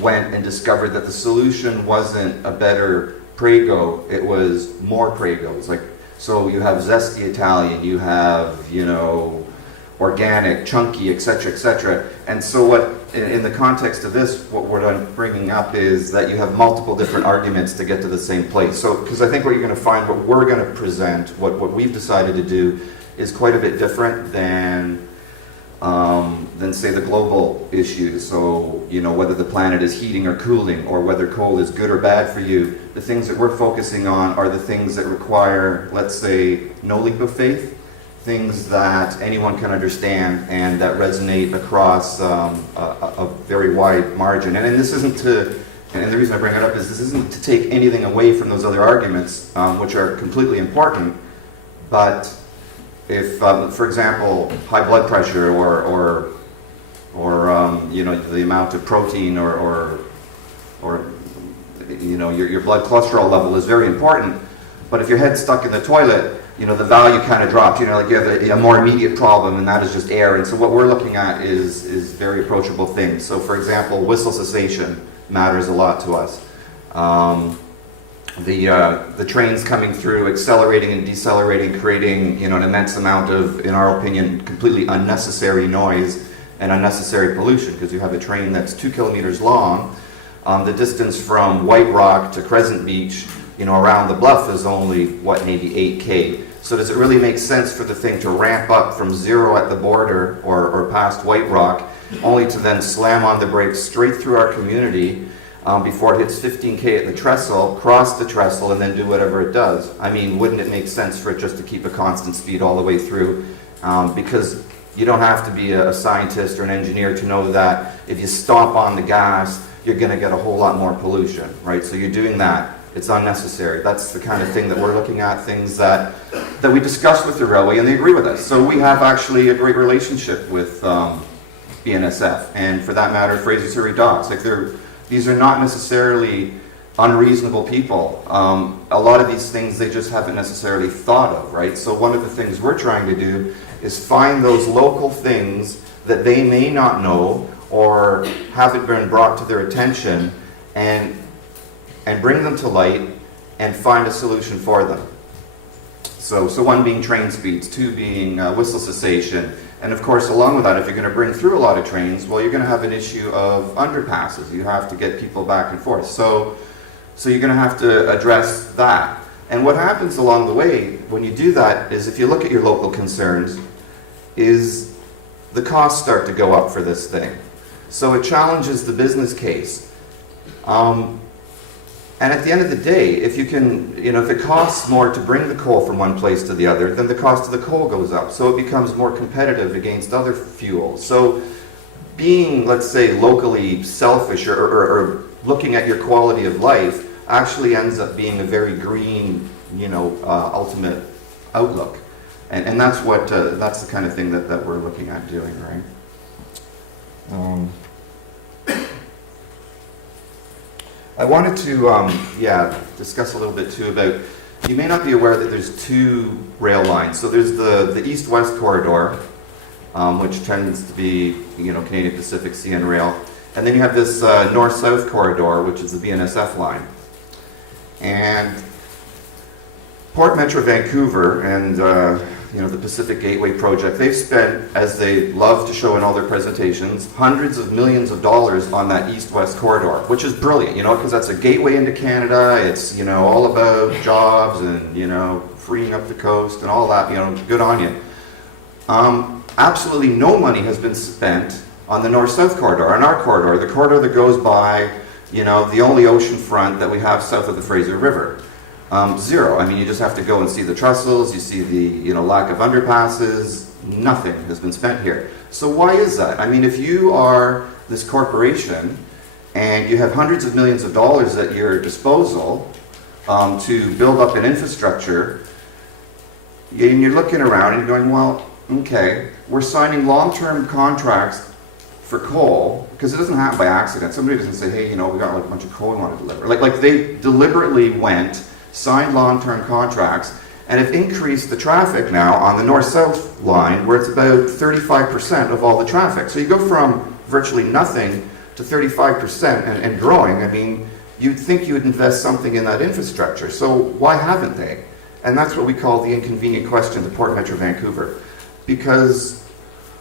went and discovered that the solution wasn't a better Prego, it was more Pregos. Like, so you have zesty Italian, you have, organic, chunky, etc., etc. And so what, in the context of this, what we're bringing up is that you have multiple different arguments to get to the same place. So, because I think what you're going to find, what we're going to present, what we've decided to do, is quite a bit different than say the global issues. So, whether the planet is heating or cooling, or whether coal is good or bad for you, the things that we're focusing on are the things that require, let's say, no leap of faith, things that anyone can understand and that resonate across a very wide margin. And this isn't to, and the reason I bring it up is this isn't to take anything away from those other arguments, which are completely important, but if, for example, high blood pressure or you know, the amount of protein or you know, your blood cholesterol level is very important, but if your head's stuck in the toilet, you know, the value kind of drops. You know, like you have a more immediate problem, and that is just air. And so what we're looking at is very approachable things. So, for example, whistle cessation matters a lot to us. The trains coming through, accelerating and decelerating, creating, you know, an immense amount of, in our opinion, completely unnecessary noise and unnecessary pollution, because you have a train that's 2 kilometers long. The distance from White Rock to Crescent Beach, you know, around the bluff is only, what, maybe 8K. So does it really make sense for the thing to ramp up from 0 at the border or past White Rock, only to then slam on the brakes straight through our community before it hits 15K at the trestle, cross the trestle, and then do whatever it does? I mean, wouldn't it make sense for it just to keep a constant speed all the way through? Because you don't have to be a scientist or an engineer to know that if you stomp on the gas, you're going to get a whole lot more pollution, right? So you're doing that. It's unnecessary. That's the kind of thing that we're looking at, things that we discuss with the railway, and they agree with us. So we have actually a great relationship with BNSF, and for that matter, Fraser Surrey Docks. Like, these are not necessarily unreasonable people. A lot of these things they just haven't necessarily thought of, right? So one of the things we're trying to do is find those local things that they may not know or haven't been brought to their attention, and bring them to light and find a solution for them. So one being train speeds, 2 being whistle cessation, and of course along with that, if you're going to bring through a lot of trains, well, you're going to have an issue of underpasses. You have to get people back and forth. So you're going to have to address that. And what happens along the way when you do that is, if you look at your local concerns, is the costs start to go up for this thing. So it challenges the business case. And at the end of the day, if you can, you know, if it costs more to bring the coal from one place to the other, then the cost of the coal goes up. So it becomes more competitive against other fuels. So being, let's say, locally selfish or looking at your quality of life actually ends up being a very green, you know, ultimate outlook. And that's what, that's the kind of thing that we're looking at doing, right? I wanted to, discuss a little bit too about, you may not be aware that there's 2 rail lines. So there's the east-west corridor, which tends to be, you know, Canadian Pacific CN Rail. And then you have this north-south corridor, which is the BNSF line. And Port Metro Vancouver and, you know, the Pacific Gateway project, they've spent, as they love to show in all their presentations, hundreds of millions of dollars on that east-west corridor, which is brilliant, you know, because that's a gateway into Canada. It's, you know, all about jobs and, you know, freeing up the coast and all that, you know, good on you. Absolutely no money has been spent on the north-south corridor, on our corridor, the corridor that goes by, you know, the only ocean front that we have south of the Fraser River. 0. I mean, you just have to go and see the trestles, you see the, you know, lack of underpasses. Nothing has been spent here. So why is that? I mean, if you are this corporation and you have hundreds of millions of dollars at your disposal to build up an infrastructure, and you're looking around and you're going, well, okay, we're signing long-term contracts for coal, because it doesn't happen by accident. Somebody doesn't say, hey, you know, we got like a bunch of coal we want to deliver. Like they deliberately went, signed long-term contracts, and have increased the traffic now on the north-south line, where it's about 35% of all the traffic. So you go from virtually nothing to 35% and growing. I mean, you'd think you would invest something in that infrastructure. So why haven't they? And that's what we call the inconvenient question to Port Metro Vancouver, because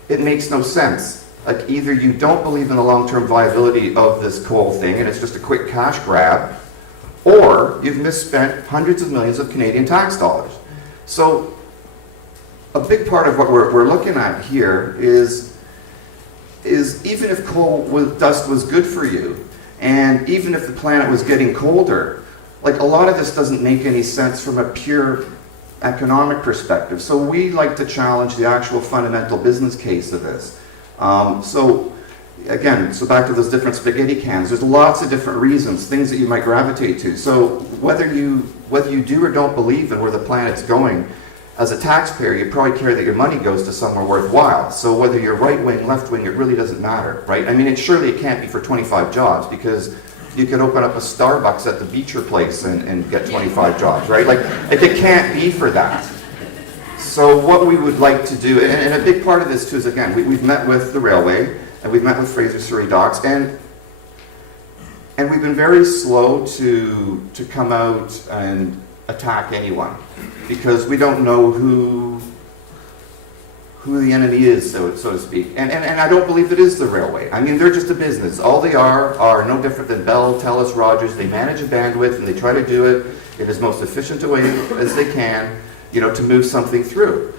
it makes no sense. Like, either you don't believe in the long-term viability of this coal thing and it's just a quick cash grab, or you've misspent hundreds of millions of Canadian tax dollars. So a big part of what we're looking at here is even if coal dust was good for you, and even if the planet was getting colder, like, a lot of this doesn't make any sense from a pure economic perspective. So we like to challenge the actual fundamental business case of this. So again, so back to those different spaghetti cans, there's lots of different reasons, things that you might gravitate to. So whether you do or don't believe in where the planet's going, as a taxpayer, you probably care that your money goes to somewhere worthwhile. So whether you're right wing, left wing, it really doesn't matter, right? I mean, surely it can't be for 25 jobs, because you could open up a Starbucks at the Beecher place and get 25 jobs, right? Like it can't be for that. So what we would like to do, and a big part of this too is, again, we've met with the railway, and we've met with Fraser Surrey Docks, and we've been very slow to come out and attack anyone, because we don't know who the enemy is, so to speak. And I don't believe it is the railway. I mean, they're just a business. All they are no different than Bell, Telus, Rogers. They manage a bandwidth, and they try to do it in as most efficient a way as they can, to move something through.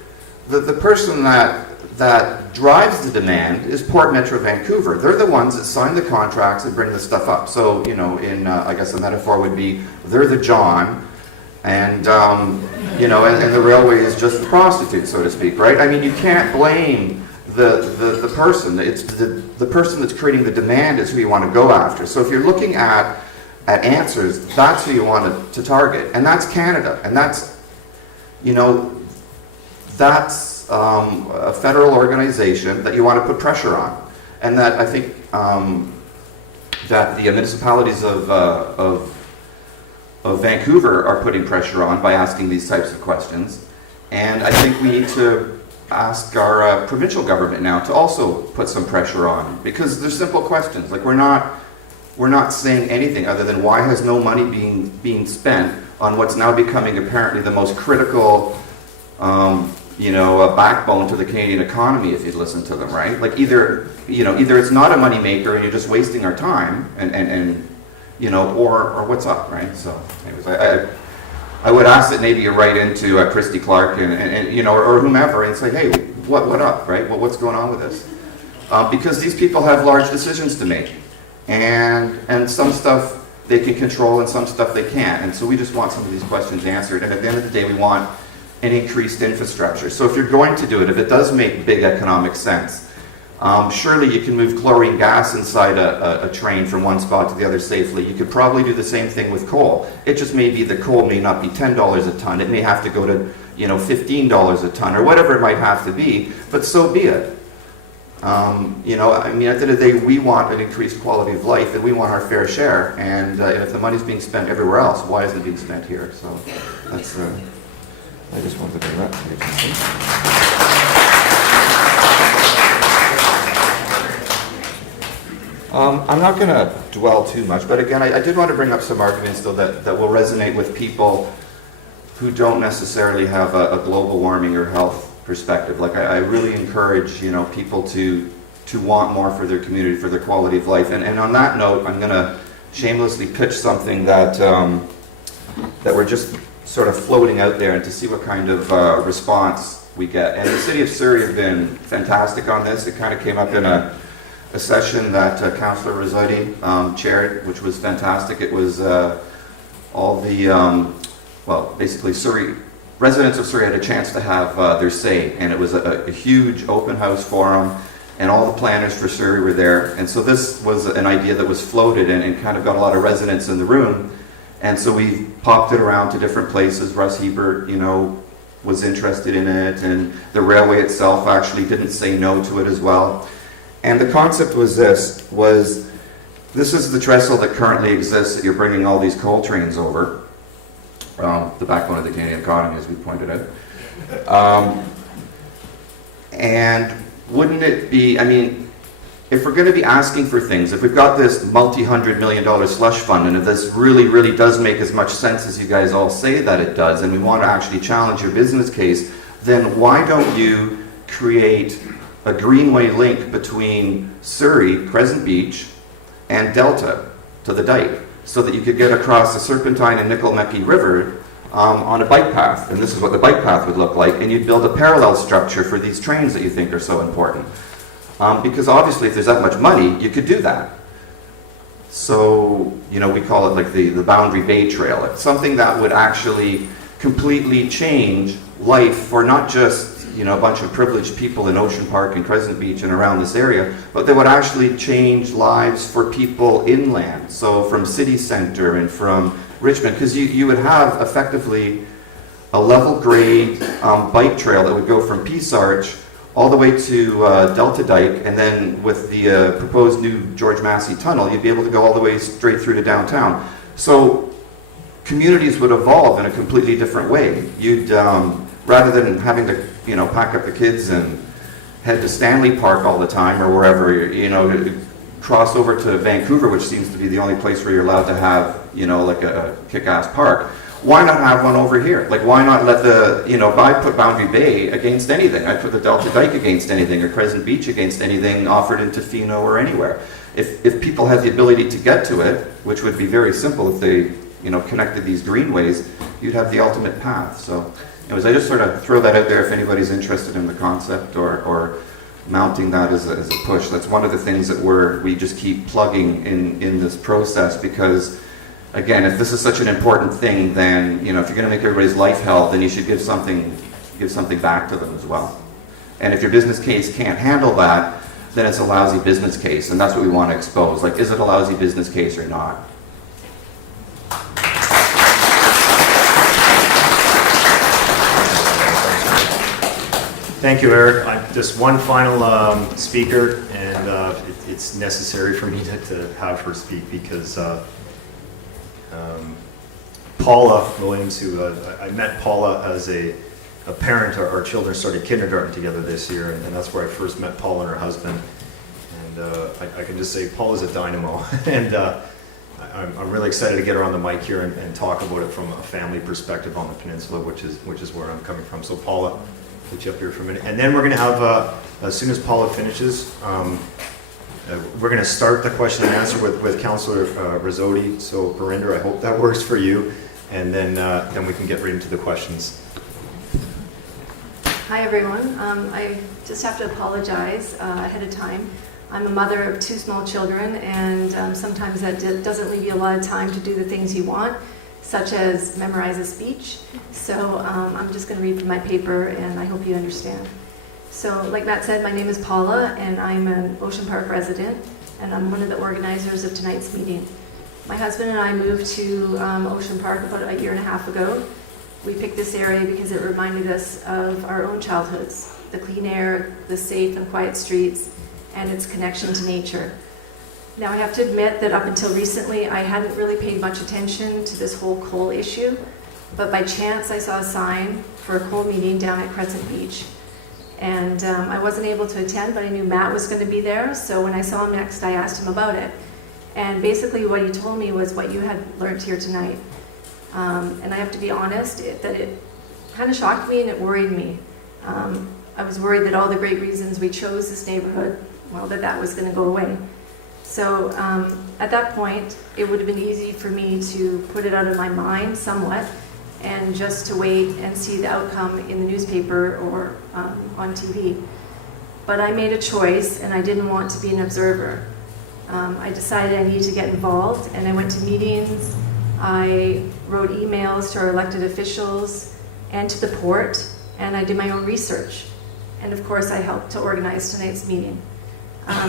The person that drives the demand is Port Metro Vancouver. They're the ones that sign the contracts and bring the stuff up. So, I guess the metaphor would be, they're the John, and and the railway is just the prostitute, so to speak, right? I mean, you can't blame the person. It's the person that's creating the demand is who you want to go after. So if you're looking at answers, that's who you want to target, and that's Canada, and that's a federal organization that you want to put pressure on, and that I think that the municipalities of Vancouver are putting pressure on by asking these types of questions. And I think we need to ask our provincial government now to also put some pressure on, because they're simple questions. Like, we're not saying anything other than, why has no money being spent on what's now becoming apparently the most critical a backbone to the Canadian economy, if you'd listen to them, right? Like, either it's not a money maker and you're just wasting our time, and or what's up, right? So, anyways, I would ask that maybe you write into Christy Clark and or whomever and say, hey, what up, right? Well, what's going on with this? Because these people have large decisions to make, and some stuff they can control and some stuff they can't, and so we just want some of these questions answered. And at the end of the day, we want an increased infrastructure. So if you're going to do it, if it does make big economic sense, surely you can move chlorine gas inside a train from one spot to the other safely. You could probably do the same thing with coal. It just may be the coal may not be $10 a ton. It may have to go to $15 a ton, or whatever it might have to be, but so be it. I mean, at the end of the day, we want an increased quality of life, and we want our fair share. And if the money's being spent everywhere else, why isn't it being spent here? So that's, I just wanted to bring that to your attention. I'm not going to dwell too much, but again, I did want to bring up some arguments, though, that will resonate with people who don't necessarily have a global warming or health perspective. Like, I really encourage, people to want more for their community, for their quality of life. And on that note, I'm going to shamelessly pitch something that we're just sort of floating out there, and to see what kind of response we get. And the City of Surrey have been fantastic on this. It kind of came up in a session that Councillor Rossetti chaired, which was fantastic. It was all the, basically Surrey, residents of Surrey had a chance to have their say, and it was a huge open house forum, and all the planners for Surrey were there. And so this was an idea that was floated and kind of got a lot of resonance in the room. And so we popped it around to different places. Russ Hebert, was interested in it, and the railway itself actually didn't say no to it as well. And the concept was this is the trestle that currently exists that you're bringing all these coal trains over, the backbone of the Canadian economy, as we pointed out. And wouldn't it be, I mean, if we're going to be asking for things, if we've got this multi-$100 million slush fund, and if this really, really does make as much sense as you guys all say that it does, and we want to actually challenge your business case, then why don't you create a greenway link between Surrey, Crescent Beach, and Delta to the dike, so that you could get across the Serpentine and Nickelmecky River on a bike path. And this is what the bike path would look like, and you'd build a parallel structure for these trains that you think are so important. Because obviously, if there's that much money, you could do that. So, we call it like the Boundary Bay Trail. It's something that would actually completely change life for not just, you know, a bunch of privileged people in Ocean Park and Crescent Beach and around this area, but they would actually change lives for people inland. So from city center and from Richmond, because you would have effectively a level grade bike trail that would go from Peace Arch all the way to Delta Dyke, and then with the proposed new George Massey Tunnel, you'd be able to go all the way straight through to downtown. So communities would evolve in a completely different way. You'd, rather than having to, you know, pack up the kids and head to Stanley Park all the time or wherever, you know, cross over to Vancouver, which seems to be the only place where you're allowed to have, you know, like a kick-ass park. Why not have one over here? Like, why not let the, you know, if I put Boundary Bay against anything, I'd put the Delta Dyke against anything, or Crescent Beach against anything offered in Tofino or anywhere. If people had the ability to get to it, which would be very simple if they, you know, connected these greenways, you'd have the ultimate path. So, anyways, I just sort of throw that out there if anybody's interested in the concept or mounting that as a push. That's one of the things that we just keep plugging in this process, because again, if this is such an important thing, then, you know, if you're going to make everybody's life hell, then you should give something back to them as well. And if your business case can't handle that, then it's a lousy business case, and that's what we want to expose. Like, is it a lousy business case or not? Thank you, Eric. Just one final speaker, and it's necessary for me to have her speak because Paula Williams, who I met Paula as a parent. Our children started kindergarten together this year, and that's where I first met Paula and her husband. And I can just say Paula's a dynamo, and I'm really excited to get her on the mic here and talk about it from a family perspective on the peninsula, which is where I'm coming from. So Paula, put you up here for a minute, and then we're going to have as soon as Paula finishes. We're going to start the question and answer with Councillor Rizzotti. So, Perinder, I hope that works for you, and then we can get right into the questions. Hi, everyone. I just have to apologize ahead of time. I'm a mother of 2 small children, and sometimes that doesn't leave you a lot of time to do the things you want, such as memorize a speech. So I'm just going to read from my paper, and I hope you understand. So, like Matt said, my name is Paula, and I'm an Ocean Park resident, and I'm one of the organizers of tonight's meeting. My husband and I moved to Ocean Park about a year and a half ago. We picked this area because it reminded us of our own childhoods, the clean air, the safe and quiet streets, and its connection to nature. Now, I have to admit that up until recently, I hadn't really paid much attention to this whole coal issue, but by chance I saw a sign for a coal meeting down at Crescent Beach. And I wasn't able to attend, but I knew Matt was going to be there. So when I saw him next, I asked him about it. And basically what he told me was what you had learned here tonight. And I have to be honest, that it kind of shocked me and it worried me. I was worried that all the great reasons we chose this neighborhood, well, that was going to go away. So at that point, it would have been easy for me to put it out of my mind somewhat, and just to wait and see the outcome in the newspaper or on TV. But I made a choice, and I didn't want to be an observer. I decided I needed to get involved, and I went to meetings. I wrote emails to our elected officials and to the port, and I did my own research. And of course, I helped to organize tonight's meeting.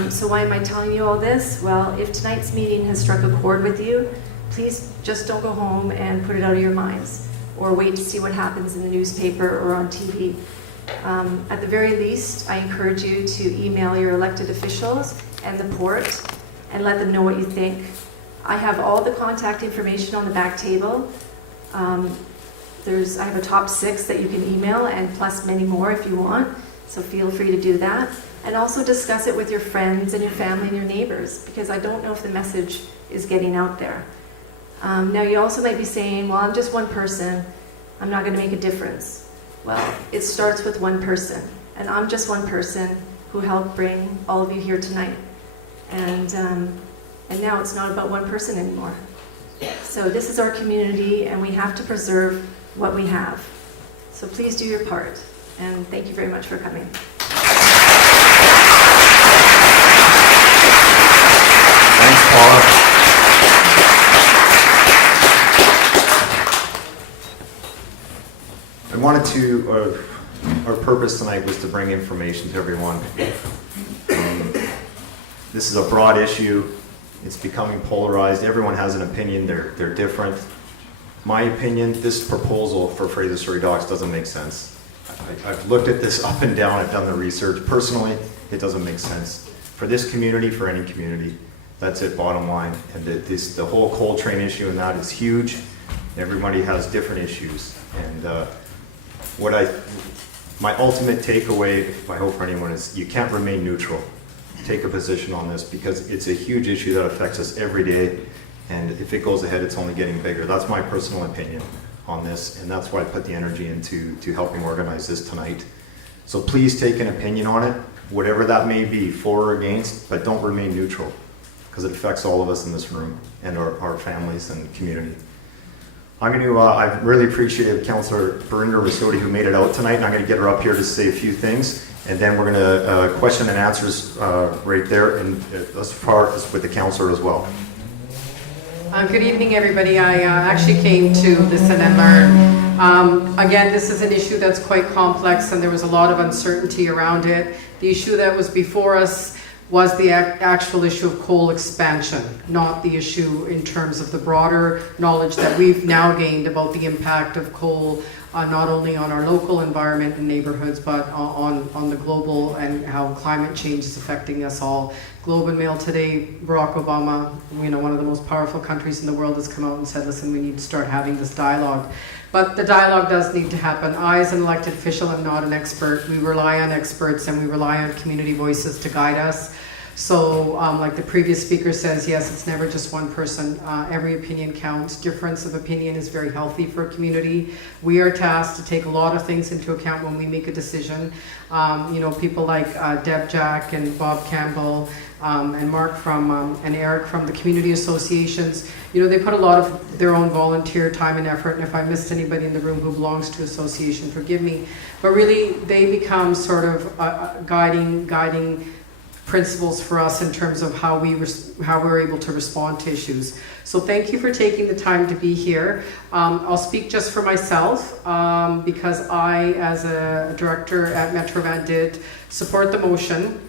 So why am I telling you all this? Well, if tonight's meeting has struck a chord with you, please just don't go home and put it out of your minds, or wait to see what happens in the newspaper or on TV. At the very least, I encourage you to email your elected officials and the port and let them know what you think. I have all the contact information on the back table. I have a top 6 that you can email, and plus many more if you want, so feel free to do that. And also discuss it with your friends and your family and your neighbors, because I don't know if the message is getting out there. Now, you also might be saying, well, I'm just one person, I'm not going to make a difference. Well, it starts with one person, and I'm just one person who helped bring all of you here tonight. And now it's not about one person anymore. So this is our community, and we have to preserve what we have. So please do your part, and thank you very much for coming. Thanks, Paula. wanted to, our purpose tonight was to bring information to everyone. This is a broad issue. It's becoming polarized. Everyone has an opinion. They're different. My opinion, this proposal for Fraser Surrey Docks doesn't make sense. I've looked at this up and down. I've done the research. Personally, it doesn't make sense. For this community, for any community, that's it, bottom line. And the whole coal train issue and that is huge. Everybody has different issues. And my ultimate takeaway, I hope for anyone, is you can't remain neutral. Take a position on this because it's a huge issue that affects us every day. And if it goes ahead, it's only getting bigger. That's my personal opinion on this. And that's why I put the energy into helping organize this tonight. So please take an opinion on it, whatever that may be, for or against, but don't remain neutral because it affects all of us in this room and our families and community. I really appreciate Councillor Beringer Rasodi who made it out tonight, and I'm going to get her up here to say a few things, and then we're going to question and answers right there, and as far as with the councillor as well. Good evening, everybody. I actually came to listen and learn. Again, this is an issue that's quite complex, and there was a lot of uncertainty around it. The issue that was before us was the actual issue of coal expansion, not the issue in terms of the broader knowledge that we've now gained about the impact of coal, not only on our local environment and neighborhoods, but on the global and how climate change is affecting us all. Globe and Mail today, Barack Obama, one of the most powerful countries in the world, has come out and said, listen, we need to start having this dialogue. But the dialogue does need to happen. I, as an elected official, am not an expert. We rely on experts and we rely on community voices to guide us. So like the previous speaker says, yes, it's never just one person. Every opinion counts. Difference of opinion is very healthy for a community. We are tasked to take a lot of things into account when we make a decision. People like Deb Jack and Bob Campbell and Mark and Erik from the community associations, they put a lot of their own volunteer time and effort, and if I missed anybody in the room who belongs to association, forgive me. But really, they become sort of guiding principles for us in terms of how we're able to respond to issues. So thank you for taking the time to be here. I'll speak just for myself because I, as a director at Metro Van, did support the motion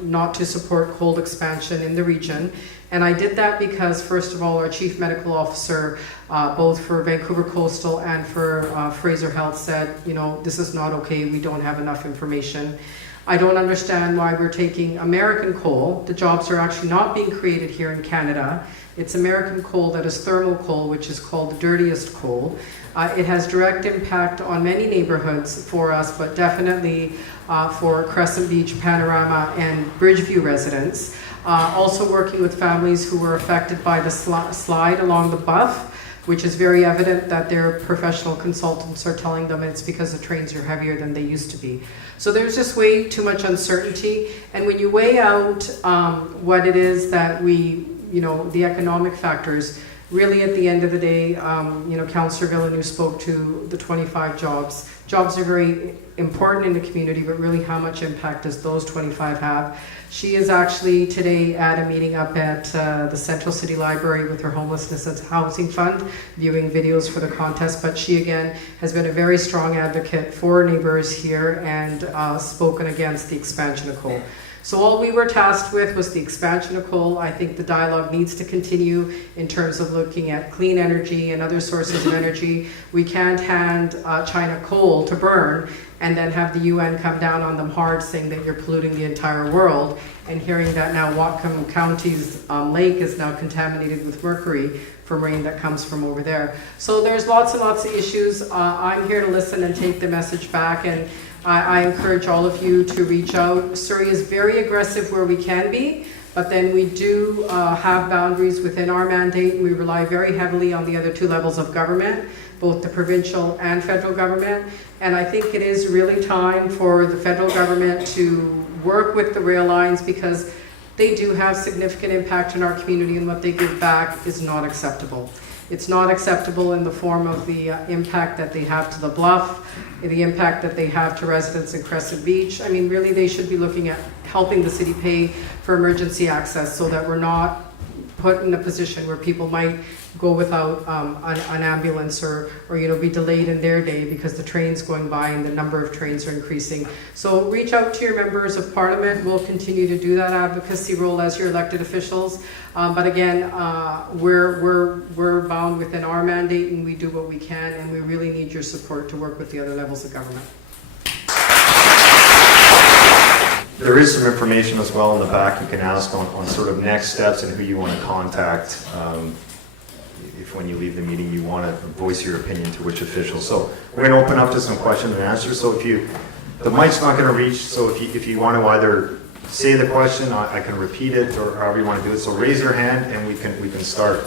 not to support coal expansion in the region. And I did that because, first of all, our chief medical officer, both for Vancouver Coastal and for Fraser Health, said, this is not okay, we don't have enough information. I don't understand why we're taking American coal. The jobs are actually not being created here in Canada. It's American coal that is thermal coal, which is called the dirtiest coal. It has direct impact on many neighborhoods for us, but definitely for Crescent Beach, Panorama, and Bridgeview residents. Also working with families who were affected by the slide along the Buff, which is very evident that their professional consultants are telling them it's because the trains are heavier than they used to be. So there's just way too much uncertainty. And when you weigh out what it is that the economic factors, really at the end of the day, Councillor Villeneuve spoke to the 25 jobs. Jobs are very important in the community, but really how much impact does those 25 have? She is actually today at a meeting up at the Central City Library with her Homelessness and Housing Fund, viewing videos for the contest, but she again has been a very strong advocate for neighbors here and spoken against the expansion of coal. So all we were tasked with was the expansion of coal. I think the dialogue needs to continue in terms of looking at clean energy and other sources of energy. We can't hand China coal to burn and then have the UN come down on them hard saying that you're polluting the entire world, and hearing that now Whatcom County's lake is now contaminated with mercury from rain that comes from over there. So there's lots and lots of issues. I'm here to listen and take the message back, and I encourage all of you to reach out. Surrey is very aggressive where we can be, but then we do have boundaries within our mandate, and we rely very heavily on the other two levels of government, both the provincial and federal government. And I think it is really time for the federal government to work with the rail lines, because they do have significant impact in our community, and what they give back is not acceptable. It's not acceptable in the form of the impact that they have to the Bluff, the impact that they have to residents in Crescent Beach. I mean, really, they should be looking at helping the city pay for emergency access so that we're not put in a position where people might go without an ambulance or be delayed in their day because the train's going by and the number of trains are increasing. So reach out to your members of parliament. We'll continue to do that advocacy role as your elected officials. But again, we're bound within our mandate, and we do what we can, and we really need your support to work with the other levels of government. There is some information as well in the back you can ask on sort of next steps and who you want to contact if when you leave the meeting you want to voice your opinion to which official. So we're going to open up to some questions and answers. So the mic's not going to reach, so if you want to either say the question, I can repeat it, or however you want to do it. So raise your hand and we can start.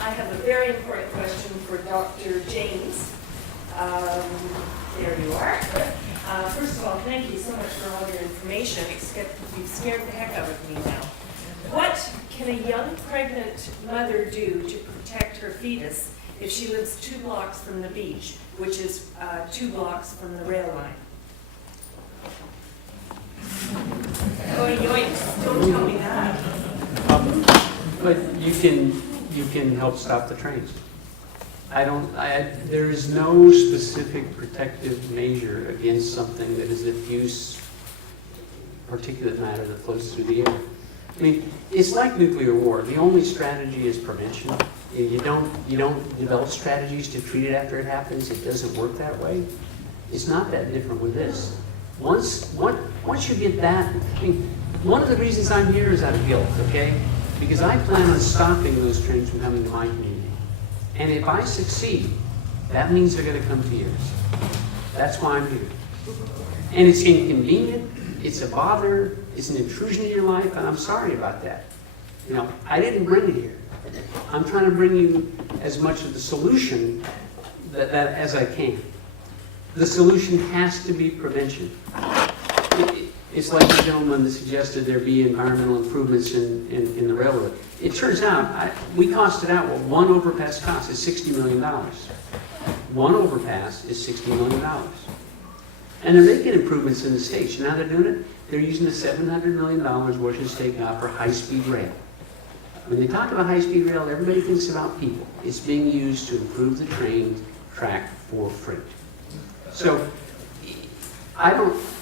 I have a very important question for Dr. James. There you are. First of all, thank you so much for all your information, except you've scared the heck out of me now. What can a young pregnant mother do to protect her fetus if she lives 2 blocks from the beach, which is 2 blocks from the rail line? Oh, yoinks, don't tell me that. But you can help stop the trains. There is no specific protective measure against something that is diffuse particulate matter that flows through the air. I mean, it's like nuclear war. The only strategy is prevention. You don't develop strategies to treat it after it happens. It doesn't work that way. It's not that different with this. Once you get that, I mean, one of the reasons I'm here is out of guilt, okay? Because I plan on stopping those trains from coming to my community. And if I succeed, that means they're going to come to yours. That's why I'm here. And it's inconvenient, it's a bother, it's an intrusion in your life, and I'm sorry about that. I didn't bring it here. I'm trying to bring you as much of the solution that as I can. The solution has to be prevention. It's like the gentleman that suggested there be environmental improvements in the railroad. It turns out, we costed out what one overpass costs is $60 million. One overpass is $60 million. And they're making improvements in the States. You know how they're doing it? They're using the $700 million Washington State got for high-speed rail. When they talk about high-speed rail, everybody thinks about people. It's being used to improve the train track for freight. So,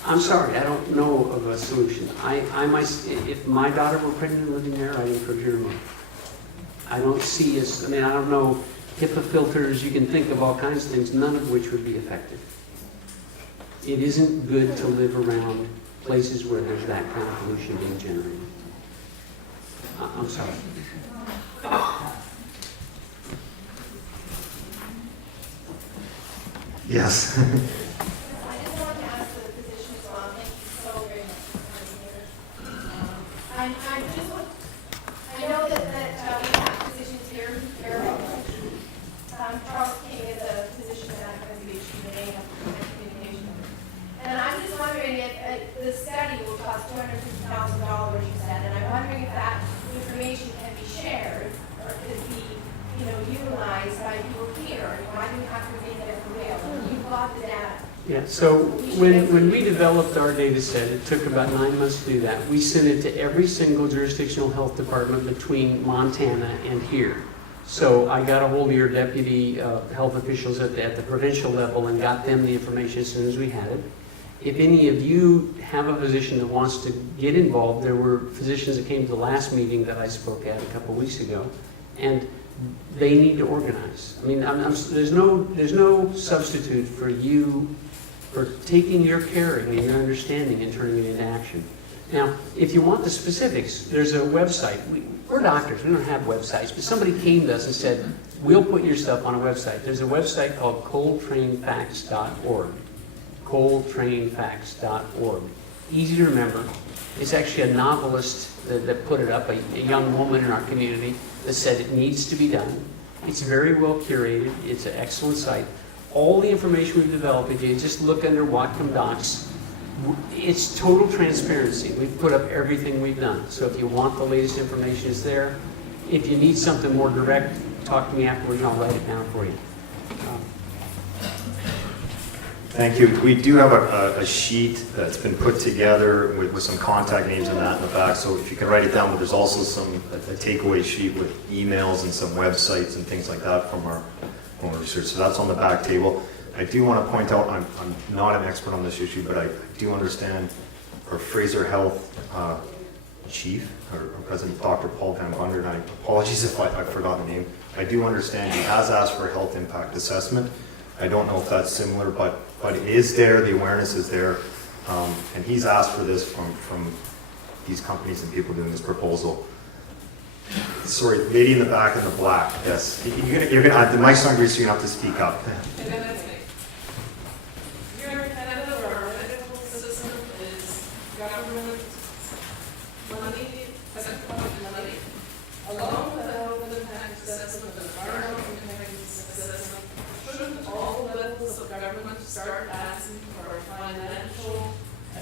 I'm sorry, I don't know of a solution. If my daughter were pregnant and living there, I'd encourage her to move. I don't see I don't know HIPAA filters, you can think of all kinds of things, none of which would be effective. It isn't good to live around places where there's that kind of pollution being generated. I'm sorry. Yes. I know that we have positions here. Charles King is a position that I'm going to be today of communication. And I'm just wondering if the study will cost $250,000, you said, and I'm wondering if that information can be shared or could be, utilized by people here. Why do we have to make it real? You've got the data. Yeah, so when we developed our data set, it took about 9 months to do that. We sent it to every single jurisdictional health department between Montana and here. So I got a hold of your deputy health officials at the provincial level and got them the information as soon as we had it. If any of you have a physician that wants to get involved, there were physicians that came to the last meeting that I spoke at a couple weeks ago, and they need to organize. I mean, there's no substitute for you for taking your caring and your understanding and turning it into action. Now, if you want the specifics, there's a website. We're doctors, we don't have websites, but somebody came to us and said, we'll put your stuff on a website. There's a website called coldtrainfacts.org. coldtrainfacts.org. Easy to remember. It's actually a novelist that put it up, a young woman in our community that said it needs to be done. It's very well curated. It's an excellent site. All the information we've developed, if you just look under Whatcom Docs, it's total transparency. We've put up everything we've done. So if you want the latest information, it's there. If you need something more direct, talk to me afterwards and I'll write it down for you. Thank you. We do have a sheet that's been put together with some contact names and that in the back, so if you can write it down, but there's also a takeaway sheet with emails and some websites and things like that from our own research. So that's on the back table. I do want to point out, I'm not an expert on this issue, but I do understand our Fraser Health chief, or President Dr. Paul Van Bunder, and I apologize if I forgot the name. I do understand he has asked for a health impact assessment. I don't know if that's similar, but it is there, the awareness is there, and he's asked for this from these companies and people doing this proposal. Sorry, lady in the back in the black, yes. You're gonna the mic's not greasy, so you have to speak up. Here in Canada, where our medical system is government money, public money, along with the health impact assessment, the environmental impact assessment, shouldn't all levels of government start asking for a financial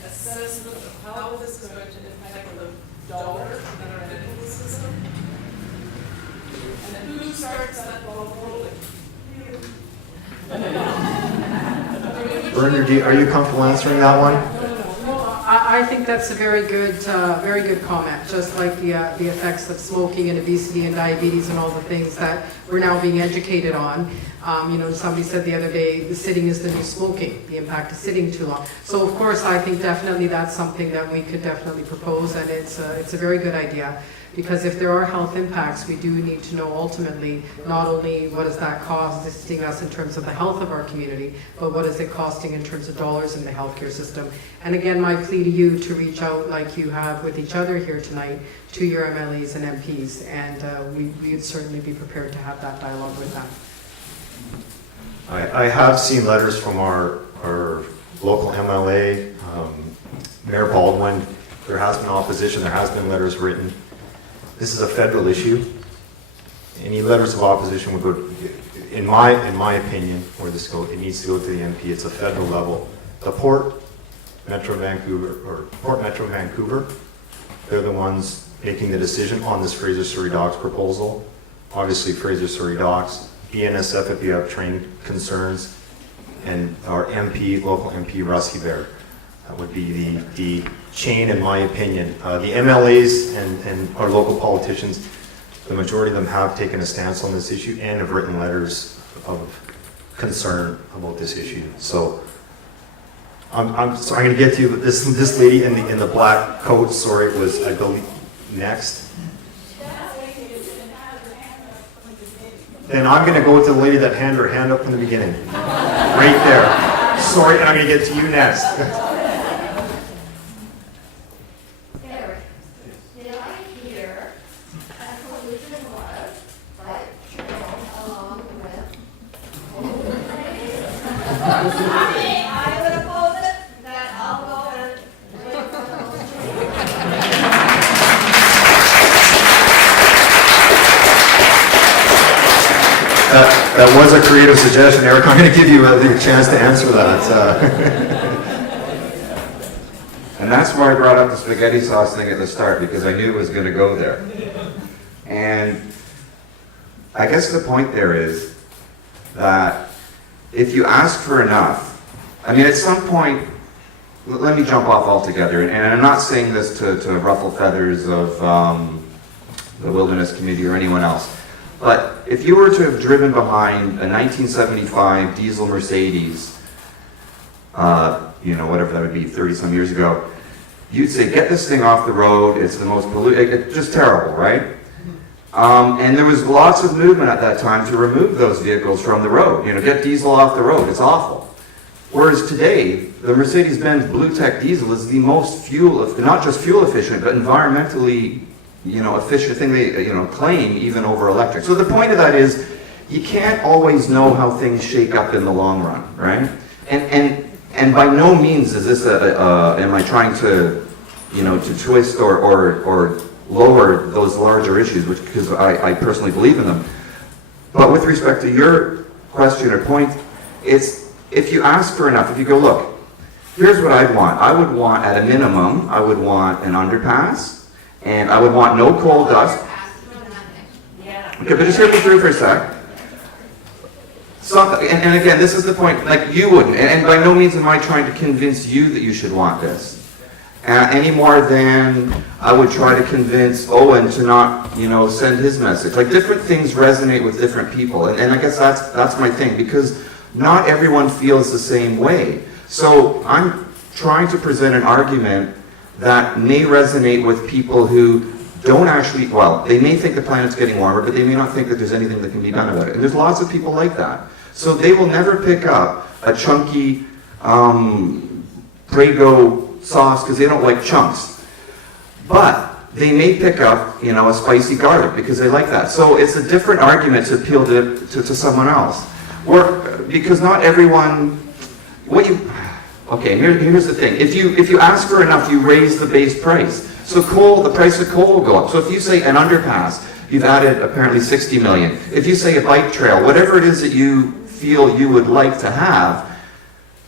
assessment of how this is going to impact the dollar in our medical system? And who starts that ball rolling? Bernard, are you comfortable answering that one? I think that's a very good comment, just like the effects of smoking and obesity and diabetes and all the things that we're now being educated on. Somebody said the other day, the sitting is the new smoking, the impact of sitting too long. So of course, I think definitely that's something that we could definitely propose, and it's a very good idea. Because if there are health impacts, we do need to know ultimately not only what is that costing us in terms of the health of our community, but what is it costing in terms of dollars in the healthcare system. And again, my plea to you to reach out like you have with each other here tonight to your MLAs and MPs, and we would certainly be prepared to have that dialogue with them. I have seen letters from our local MLA, Mayor Baldwin. There has been opposition, there has been letters written. This is a federal issue. Any letters of opposition would go, in my opinion, where this goes, it needs to go to the MP. It's a federal level. The Port Metro Vancouver, they're the ones making the decision on this Fraser Surrey Docks proposal. Obviously, Fraser Surrey Docks, BNSF if you have train concerns, and our MP, local MP, Rusty Bear. That would be the chain, in my opinion. The MLAs and our local politicians, the majority of them have taken a stance on this issue and have written letters of concern about this issue. So I'm going to get to you, but this lady in the black coat, sorry, was, I believe, next. Then I'm going to go with the lady that had her hand up from the beginning. Right there. Sorry, and I'm going to get to you next. Erik, did I hear that pollution was, right, along with I would oppose it, that I'll go and That was a creative suggestion, Erik. I'm going to give you the chance to answer that. And that's why I brought up the spaghetti sauce thing at the start, because I knew it was going to go there. And I guess the point there is that if you ask for enough, I mean, at some point, let me jump off altogether. And I'm not saying this to ruffle feathers of the Wilderness Committee or anyone else. But if you were to have driven behind a 1975 diesel Mercedes, whatever that would be, 30-some years ago, you'd say, get this thing off the road, it's the most it's just terrible, right? And there was lots of movement at that time to remove those vehicles from the road. Get diesel off the road, it's awful. Whereas today, the Mercedes-Benz Blue Tech diesel is the most not just fuel efficient, but environmentally efficient thing they claim even over electric. So the point of that is you can't always know how things shake up in the long run, right? And by no means is this am I trying to to twist or lower those larger issues, because I personally believe in them. But with respect to your question or point, it's if you ask for enough, if you go, look, here's what I'd want. I would want, at a minimum, I would want an underpass. And I would want no coal dust. Yeah. Okay, but just hear me through for a sec. And again, this is the point, like you wouldn't, and by no means am I trying to convince you that you should want this. Any more than I would try to convince Owen to not, send his message. Like different things resonate with different people, and I guess that's my thing, because not everyone feels the same way. So I'm trying to present an argument that may resonate with people who don't actually, well, they may think the planet's getting warmer, but they may not think that there's anything that can be done about it. And there's lots of people like that. So they will never pick up a chunky Prego sauce because they don't like chunks. But they may pick up, a spicy garlic because they like that. So it's a different argument to appeal to someone else. Because not everyone, here's the thing. If you ask for enough, you raise the base price. So the price of coal will go up. So if you say an underpass, you've added apparently 60 million. If you say a bike trail, whatever it is that you feel you would like to have,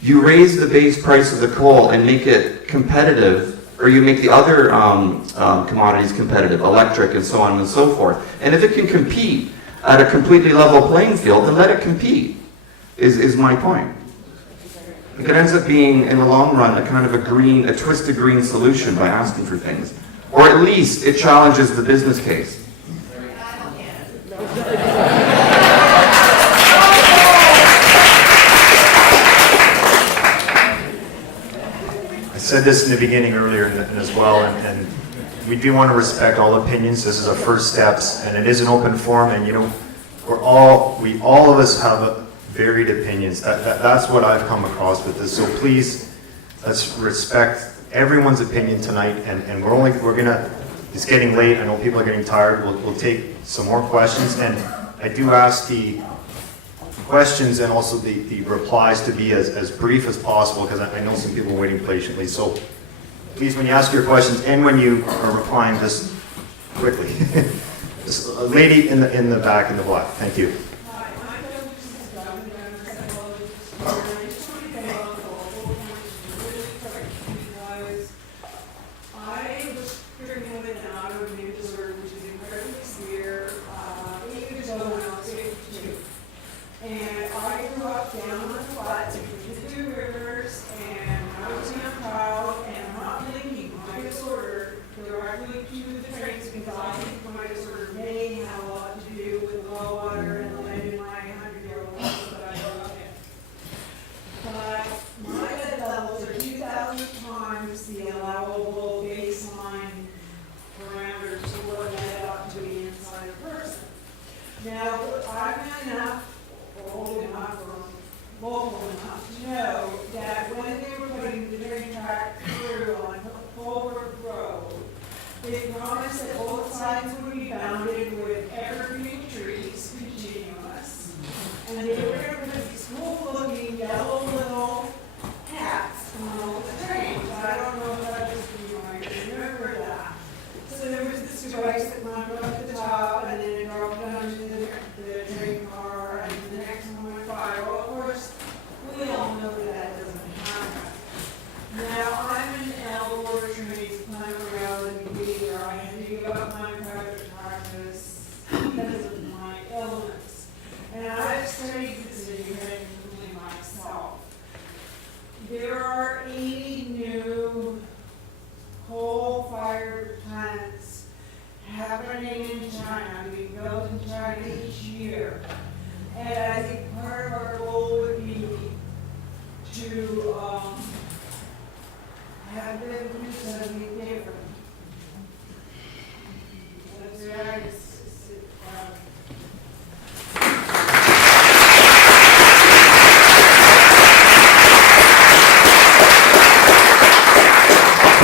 you raise the base price of the coal and make it competitive, or you make the other commodities competitive, electric and so on and so forth. And if it can compete at a completely level playing field, then let it compete, is my point. It ends up being, in the long run, a kind of a twisted green solution by asking for things. Or at least it challenges the business case. I said this in the beginning earlier as well, and we do want to respect all opinions. This is a first steps, and it is an open forum, and we all of us have varied opinions. That's what I've come across with this. So please, let's respect everyone's opinion tonight, and we're gonna. It's getting late. I know people are getting tired. We'll take some more questions, and I do ask the questions and also the replies to be as brief as possible, because I know some people are waiting patiently. So please, when you ask your questions and when you are replying, just quickly. This lady in the back in the black. Thank you.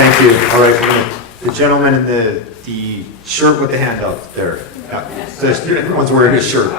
Thank you. All right, the gentleman in the shirt with the hand up there. Yeah. Everyone's wearing his shirt.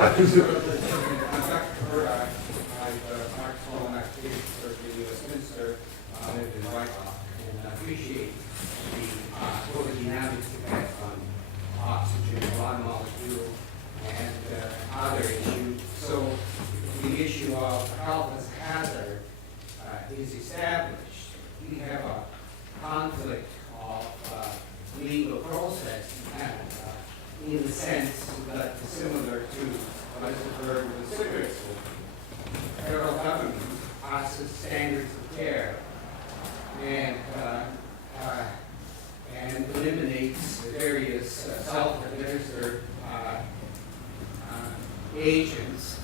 federal government passes standards of care and eliminates the various self-regulators or agents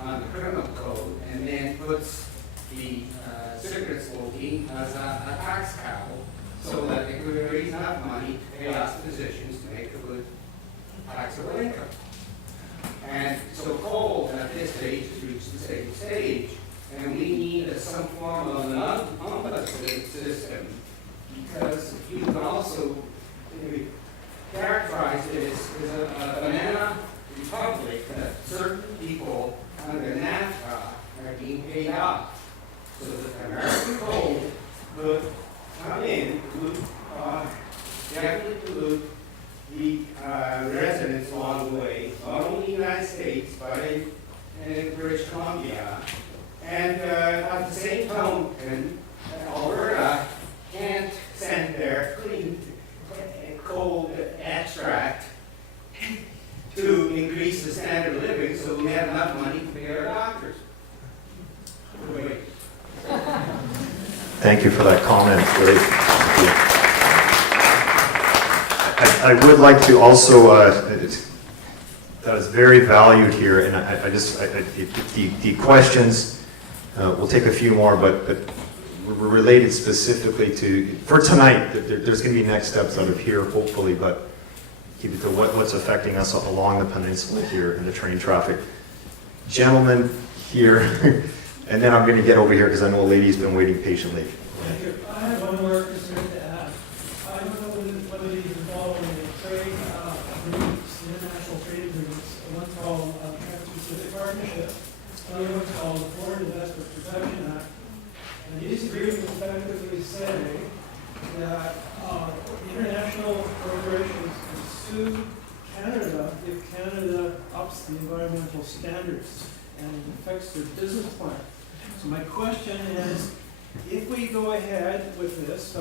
on the criminal code, and then puts the cigarette smoking as a tax cow, so that they could raise enough money to pay us physicians to make a good taxable income. And so coal at this stage has reached the same stage, and we need some form of an ombudsman system, because you can also characterize it as a banana republic, that certain people under NAFTA are being paid off, so that American coal could come in, could definitely pollute the residents along the way, not only in the United States, but in British Columbia. And at the same token, Alberta can't send their clean coal extract to increase the standard of living, so we have enough money to pay our doctors. Wait. Thank you for that comment, Willie. I would like to also, that is very valued here, and the questions, we'll take a few more, but related specifically to, for tonight, there's going to be next steps out of here, hopefully, but keep it to what's affecting us along the peninsula here in the train traffic. Gentlemen here, and then I'm going to get over here because I know a lady's been waiting patiently. I have one more concern to add. I don't know whether you've been following the trade agreements, international trade agreements. One's called Trans-Pacific Partnership, another one's called the Foreign Investment Protection Act. And these agreements effectively say that international corporations can sue Canada if Canada ups the environmental standards and affects their business plan. So my question is, if we go ahead with this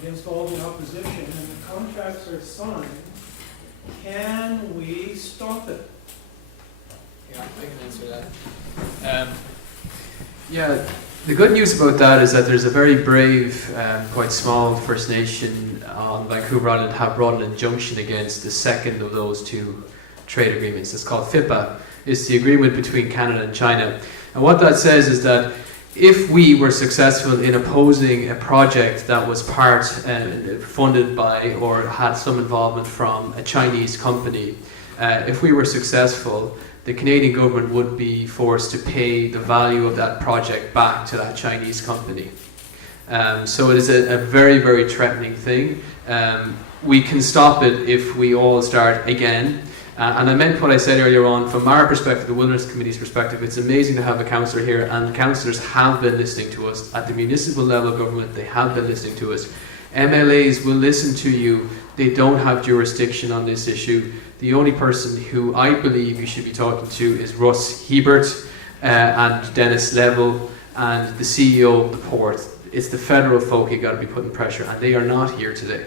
against all the opposition and the contracts are signed, can we stop it? Yeah, I can answer that. Yeah, the good news about that is that there's a very brave, quite small First Nation on Vancouver Island have brought an injunction against the second of those two trade agreements. It's called FIPA. It's the agreement between Canada and China. And what that says is that if we were successful in opposing a project that was part funded by or had some involvement from a Chinese company, if we were successful, the Canadian government would be forced to pay the value of that project back to that Chinese company. So it is a very, very threatening thing. We can stop it if we all start again. And I meant what I said earlier on, from our perspective, the Wilderness Committee's perspective, it's amazing to have a councillor here, and councillors have been listening to us. At the municipal level of government, they have been listening to us. MLAs will listen to you. They don't have jurisdiction on this issue. The only person who I believe you should be talking to is Russ Hebert and Dennis Level and the CEO of the port. It's the federal folk you got to be putting pressure, and they are not here today.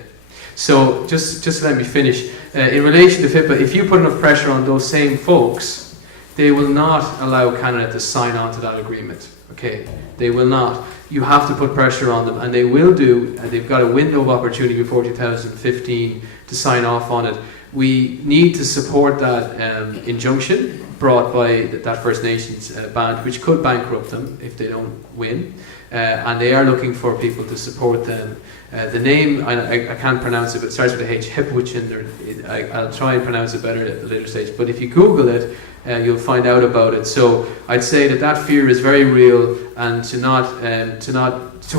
So just let me finish. In relation to FIPA, if you put enough pressure on those same folks, they will not allow Canada to sign on to that agreement. Okay, they will not. You have to put pressure on them, and they will do, and they've got a window of opportunity before 2015 to sign off on it. We need to support that injunction brought by that First Nations band, which could bankrupt them if they don't win. And they are looking for people to support them. The name, I can't pronounce it, but it starts with a H, Hipwichin. I'll try and pronounce it better at a later stage. But if you Google it, you'll find out about it. So I'd say that fear is very real, and to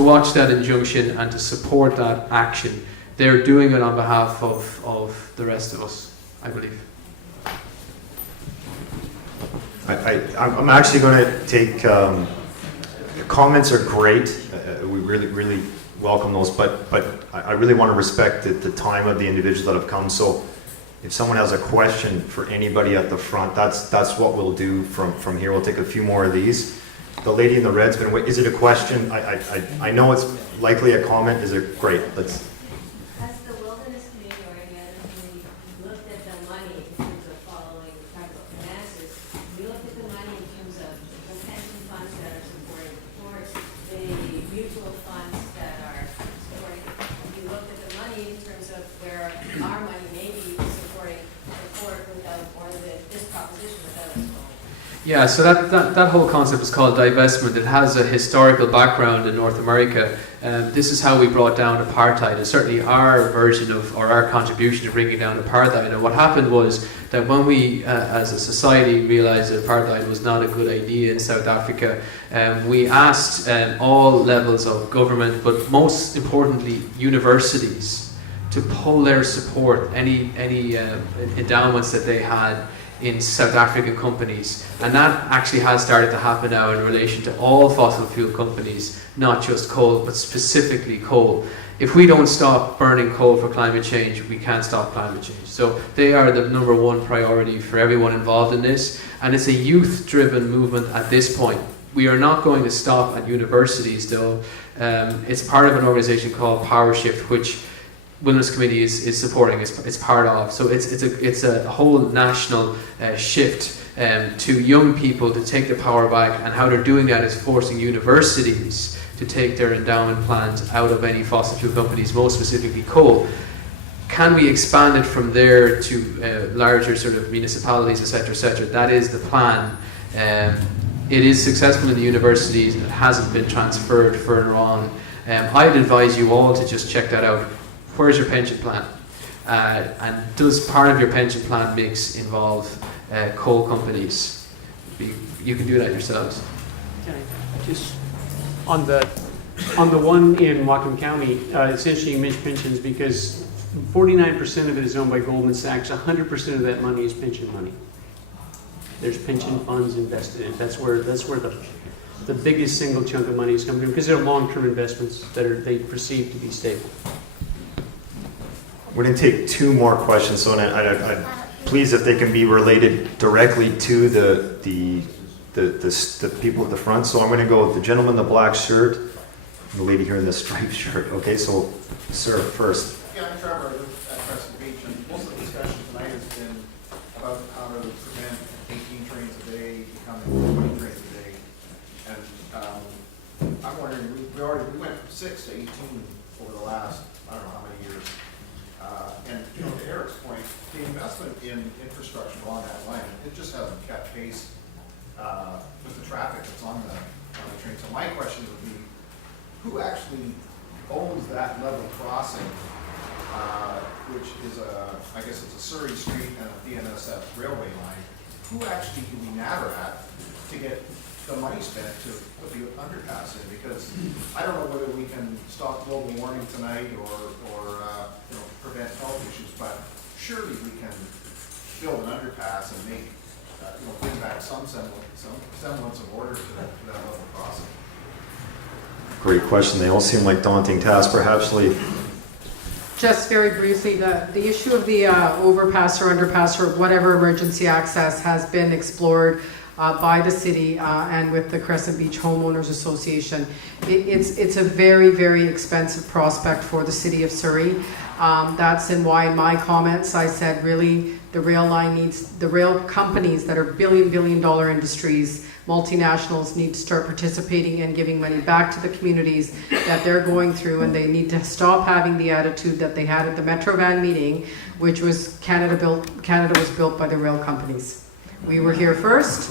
watch that injunction and to support that action. They're doing it on behalf of the rest of us, I believe. I'm actually going to take, comments are great. We really welcome those, but I really want to respect the time of the individuals that have come. So if someone has a question for anybody at the front, that's what we'll do from here. We'll take a few more of these. The lady in the red's been waiting. Is it a question? I know it's likely a comment. Is it great? Let's. Has the Wilderness Committee or any other committee looked at the money in terms of following the type of finances? We looked at the money in terms of the pension fund Yeah, so that whole concept is called divestment. It has a historical background in North America. This is how we brought down apartheid, and certainly our version of, or our contribution to bringing down apartheid. And what happened was that when we, as a society, realised that apartheid was not a good idea in South Africa, we asked all levels of government, but most importantly universities, to pull their support, any endowments that they had in South African companies. And that actually has started to happen now in relation to all fossil fuel companies, not just coal, but specifically coal. If we don't stop burning coal for climate change, we can't stop climate change. So they are the number one priority for everyone involved in this, and it's a youth-driven movement at this point. We are not going to stop at universities though. It's part of an organisation called Power Shift, which Wilderness Committee is supporting, it's part of. So it's a whole national shift to young people to take the power back, and how they're doing that is forcing universities to take their endowment plans out of any fossil fuel companies, most specifically coal. Can we expand it from there to larger sort of municipalities, etc., etc.? That is the plan. It is successful in the universities, and it hasn't been transferred further on. I'd advise you all to just check that out. Where's your pension plan? And does part of your pension plan mix involve coal companies? You can do that yourselves. Okay. Just on the one in Whatcom County, it's interesting you mentioned pensions, because 49% of it is owned by Goldman Sachs. 100% of that money is pension money. There's pension funds invested in it. That's where the biggest single chunk of money is coming from, because they're long-term investments that they perceive to be stable. We're going to take two more questions, so please, if they can be related directly to the people at the front. So I'm going to go with the gentleman in the black shirt, and the lady here in the striped shirt. Okay, so sir, first. Yeah, I'm Trevor. I live at Crescent Beach, and most of the discussion tonight has been about how to prevent 18 trains a day becoming 20 trains a day. And I'm wondering, we went from 6 to 18 over the last, I don't know how many years. And to Eric's point, the investment in infrastructure along that line, it just hasn't kept pace with the traffic that's on the train. So my question would be, who actually owns that level crossing, which is I guess it's a Surrey Street and a BNSF railway line? Who actually do we natter at to get the money spent to put the underpass in? Because I don't know whether we can stop global warming tonight or prevent health issues, but surely we can build an underpass and make bring back some semblance of order to that level crossing. Great question. They all seem like daunting tasks. Perhaps Lee. Just very briefly, the issue of the overpass or underpass or whatever emergency access has been explored by the city and with the Crescent Beach Homeowners Association. It's a very, very expensive prospect for the city of Surrey. That's in why in my comments I said really the rail line needs, the rail companies that are billion dollar industries, multinationals, need to start participating and giving money back to the communities that they're going through, and they need to stop having the attitude that they had at the Metrovan meeting, which was Canada was built by the rail companies. We were here first,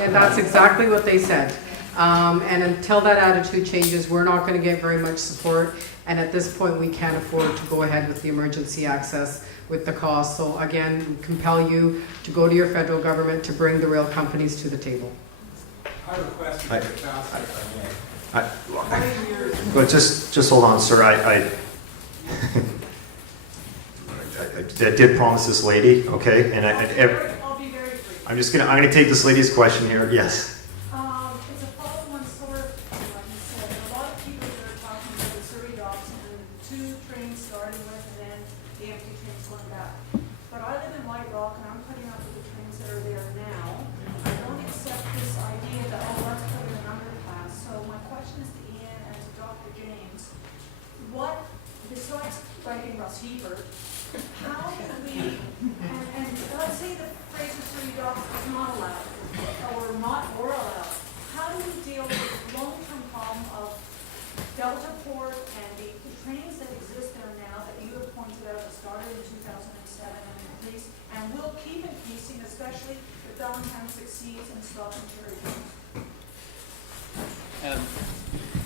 and that's exactly what they said. And until that attitude changes, we're not going to get very much support. And at this point, we can't afford to go ahead with the emergency access with the cost. So again, we compel you to go to your federal government to bring the rail companies to the table. I have a question for the council, if I may. But just hold on, sir. I did promise this lady, okay? And I'll be very brief. I'm gonna take this lady's question here. Yes. It's a follow-on sort of what you said. A lot of people are talking about the Surrey docks and the 2 trains starting with and then the empty trains going back. But I live in White Rock and I'm putting up with the trains that are there now. I don't accept this idea that, oh, let's put in an underpass. So my question is to Ian and to Dr. James, what, besides writing Russ Hebert, how do we, and let's say the phrase of Surrey docks is not allowed, or and will keep increasing, especially if Bellingham succeeds in stopping tourism.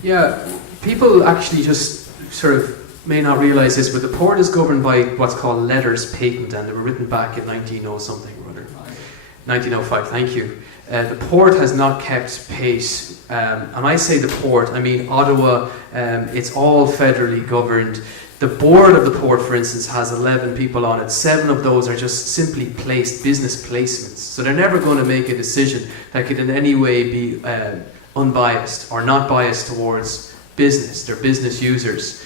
Yeah, people actually just sort of may not realize this, but the port is governed by what's called letters patent, and they were written back in 1905, thank you. The port has not kept pace, and I say the port, I mean Ottawa. It's all federally governed. The board of the port, for instance, has 11 people on it. 7 of those are just simply business placements. So they're never going to make a decision that could in any way be unbiased or not biased towards business. They're business users.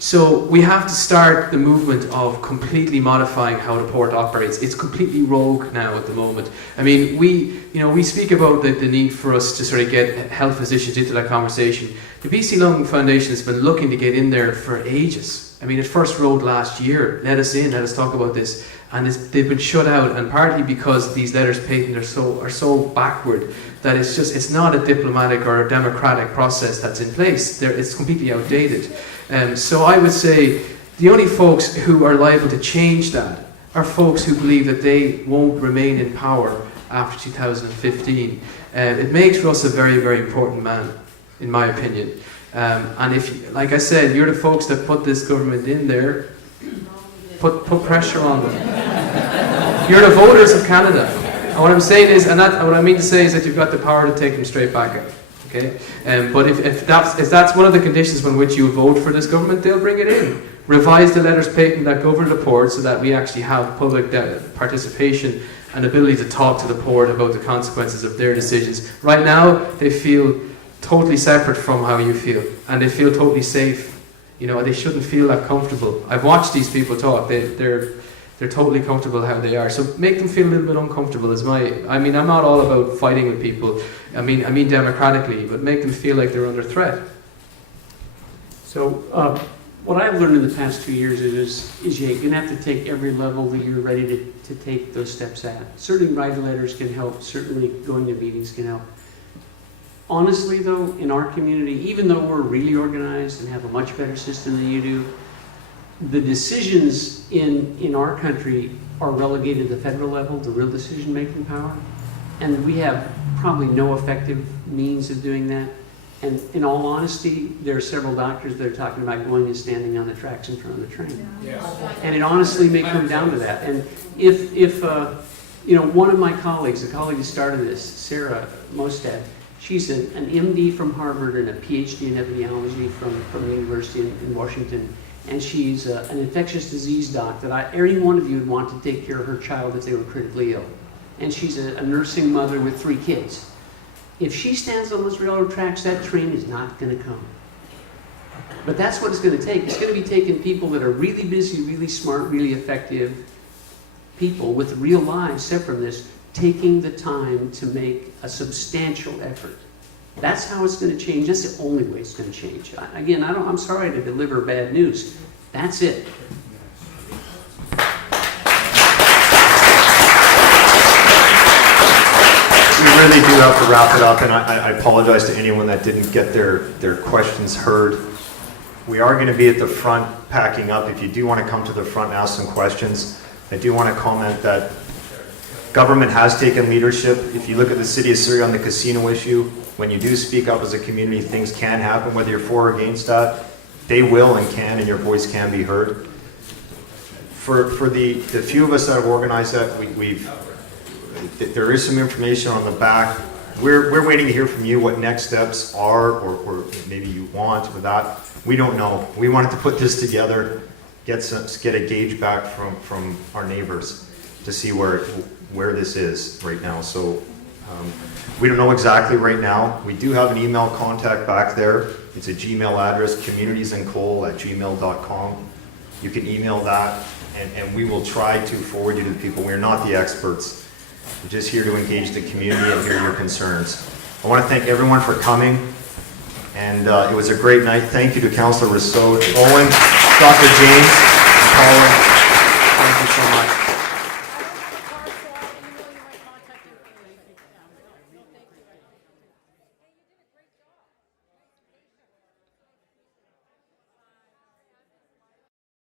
So we have to start the movement of completely modifying how the port operates. It's completely rogue now at the moment. I mean, we speak about the need for us to sort of get health physicians into that conversation. The BC Lung Foundation has been looking to get in there for ages. I mean, it first wrote last year, let us in, let us talk about this. And they've been shut out, and partly because these letters patent are so backward that it's not a diplomatic or a democratic process that's in place. It's completely outdated. So I would say the only folks who are liable to change that are folks who believe that they won't remain in power after 2015. It makes Russ a very, very important man, in my opinion. And if, like I said, you're the folks that put this government in there, put pressure on them. You're the voters of Canada. And what I'm saying is, what I mean to say is that you've got the power to take them straight back out. Okay? But if that's one of the conditions on which you vote for this government, they'll bring it in. Revise the letters patent that govern the port so that we actually have public participation and ability to talk to the port about the consequences of their decisions. Right now, they feel totally separate from how you feel, and they feel totally safe. They shouldn't feel that comfortable. I've watched these people talk. They're totally comfortable how they are. So make them feel a little bit uncomfortable. I'm not all about fighting with people. I mean democratically, but make them feel like they're under threat. So what I've learned in the past 2 years is you're going to have to take every level that you're ready to take those steps at. Certainly writing letters can help. Certainly going to meetings can help. Honestly, though, in our community, even though we're really organized and have a much better system than you do, the decisions in our country are relegated to the federal level, the real decision-making power, and we have probably no effective means of doing that. And in all honesty, there are several doctors that are talking about going and standing on the tracks in front of the train. Yes. And it honestly may come down to that. And if one of my colleagues, the colleague who started this, Sarah Mostad, she's an MD from Harvard and a PhD in epidemiology from the University in Washington. And she's an infectious disease doc that any one of you would want to take care of her child if they were critically ill. And she's a nursing mother with 3 kids. If she stands on those railroad tracks, that train is not going to come. But that's what it's going to take. It's going to be taking people that are really busy, really smart, really effective people with real lives separate from this, taking the time to make a substantial effort. That's how it's going to change. That's the only way it's going to change. Again, I'm sorry to deliver bad news. That's it. We really do have to wrap it up, and I apologize to anyone that didn't get their questions heard. We are going to be at the front packing up. If you do want to come to the front and ask some questions, I do want to comment that government has taken leadership. If you look at the city of Surrey on the casino issue, when you do speak up as a community, things can happen, whether you're for or against that. They will and can, and your voice can be heard. For the few of us that have organized that, there is some information on the back. We're waiting to hear from you what next steps are, or maybe you want for that. We don't know. We wanted to put this together, get a gauge back from our neighbors to see where this is right now. So we don't know exactly right now. We do have an email contact back there. It's a Gmail address, communitiesandcoal@gmail.com. You can email that, and we will try to forward you to the people. We're not the experts. We're just here to engage the community and hear your concerns. I want to thank everyone for coming, and it was a great night. Thank you to Councillor Rousseau, Owen, Dr. James, and Paula. Thank you so much.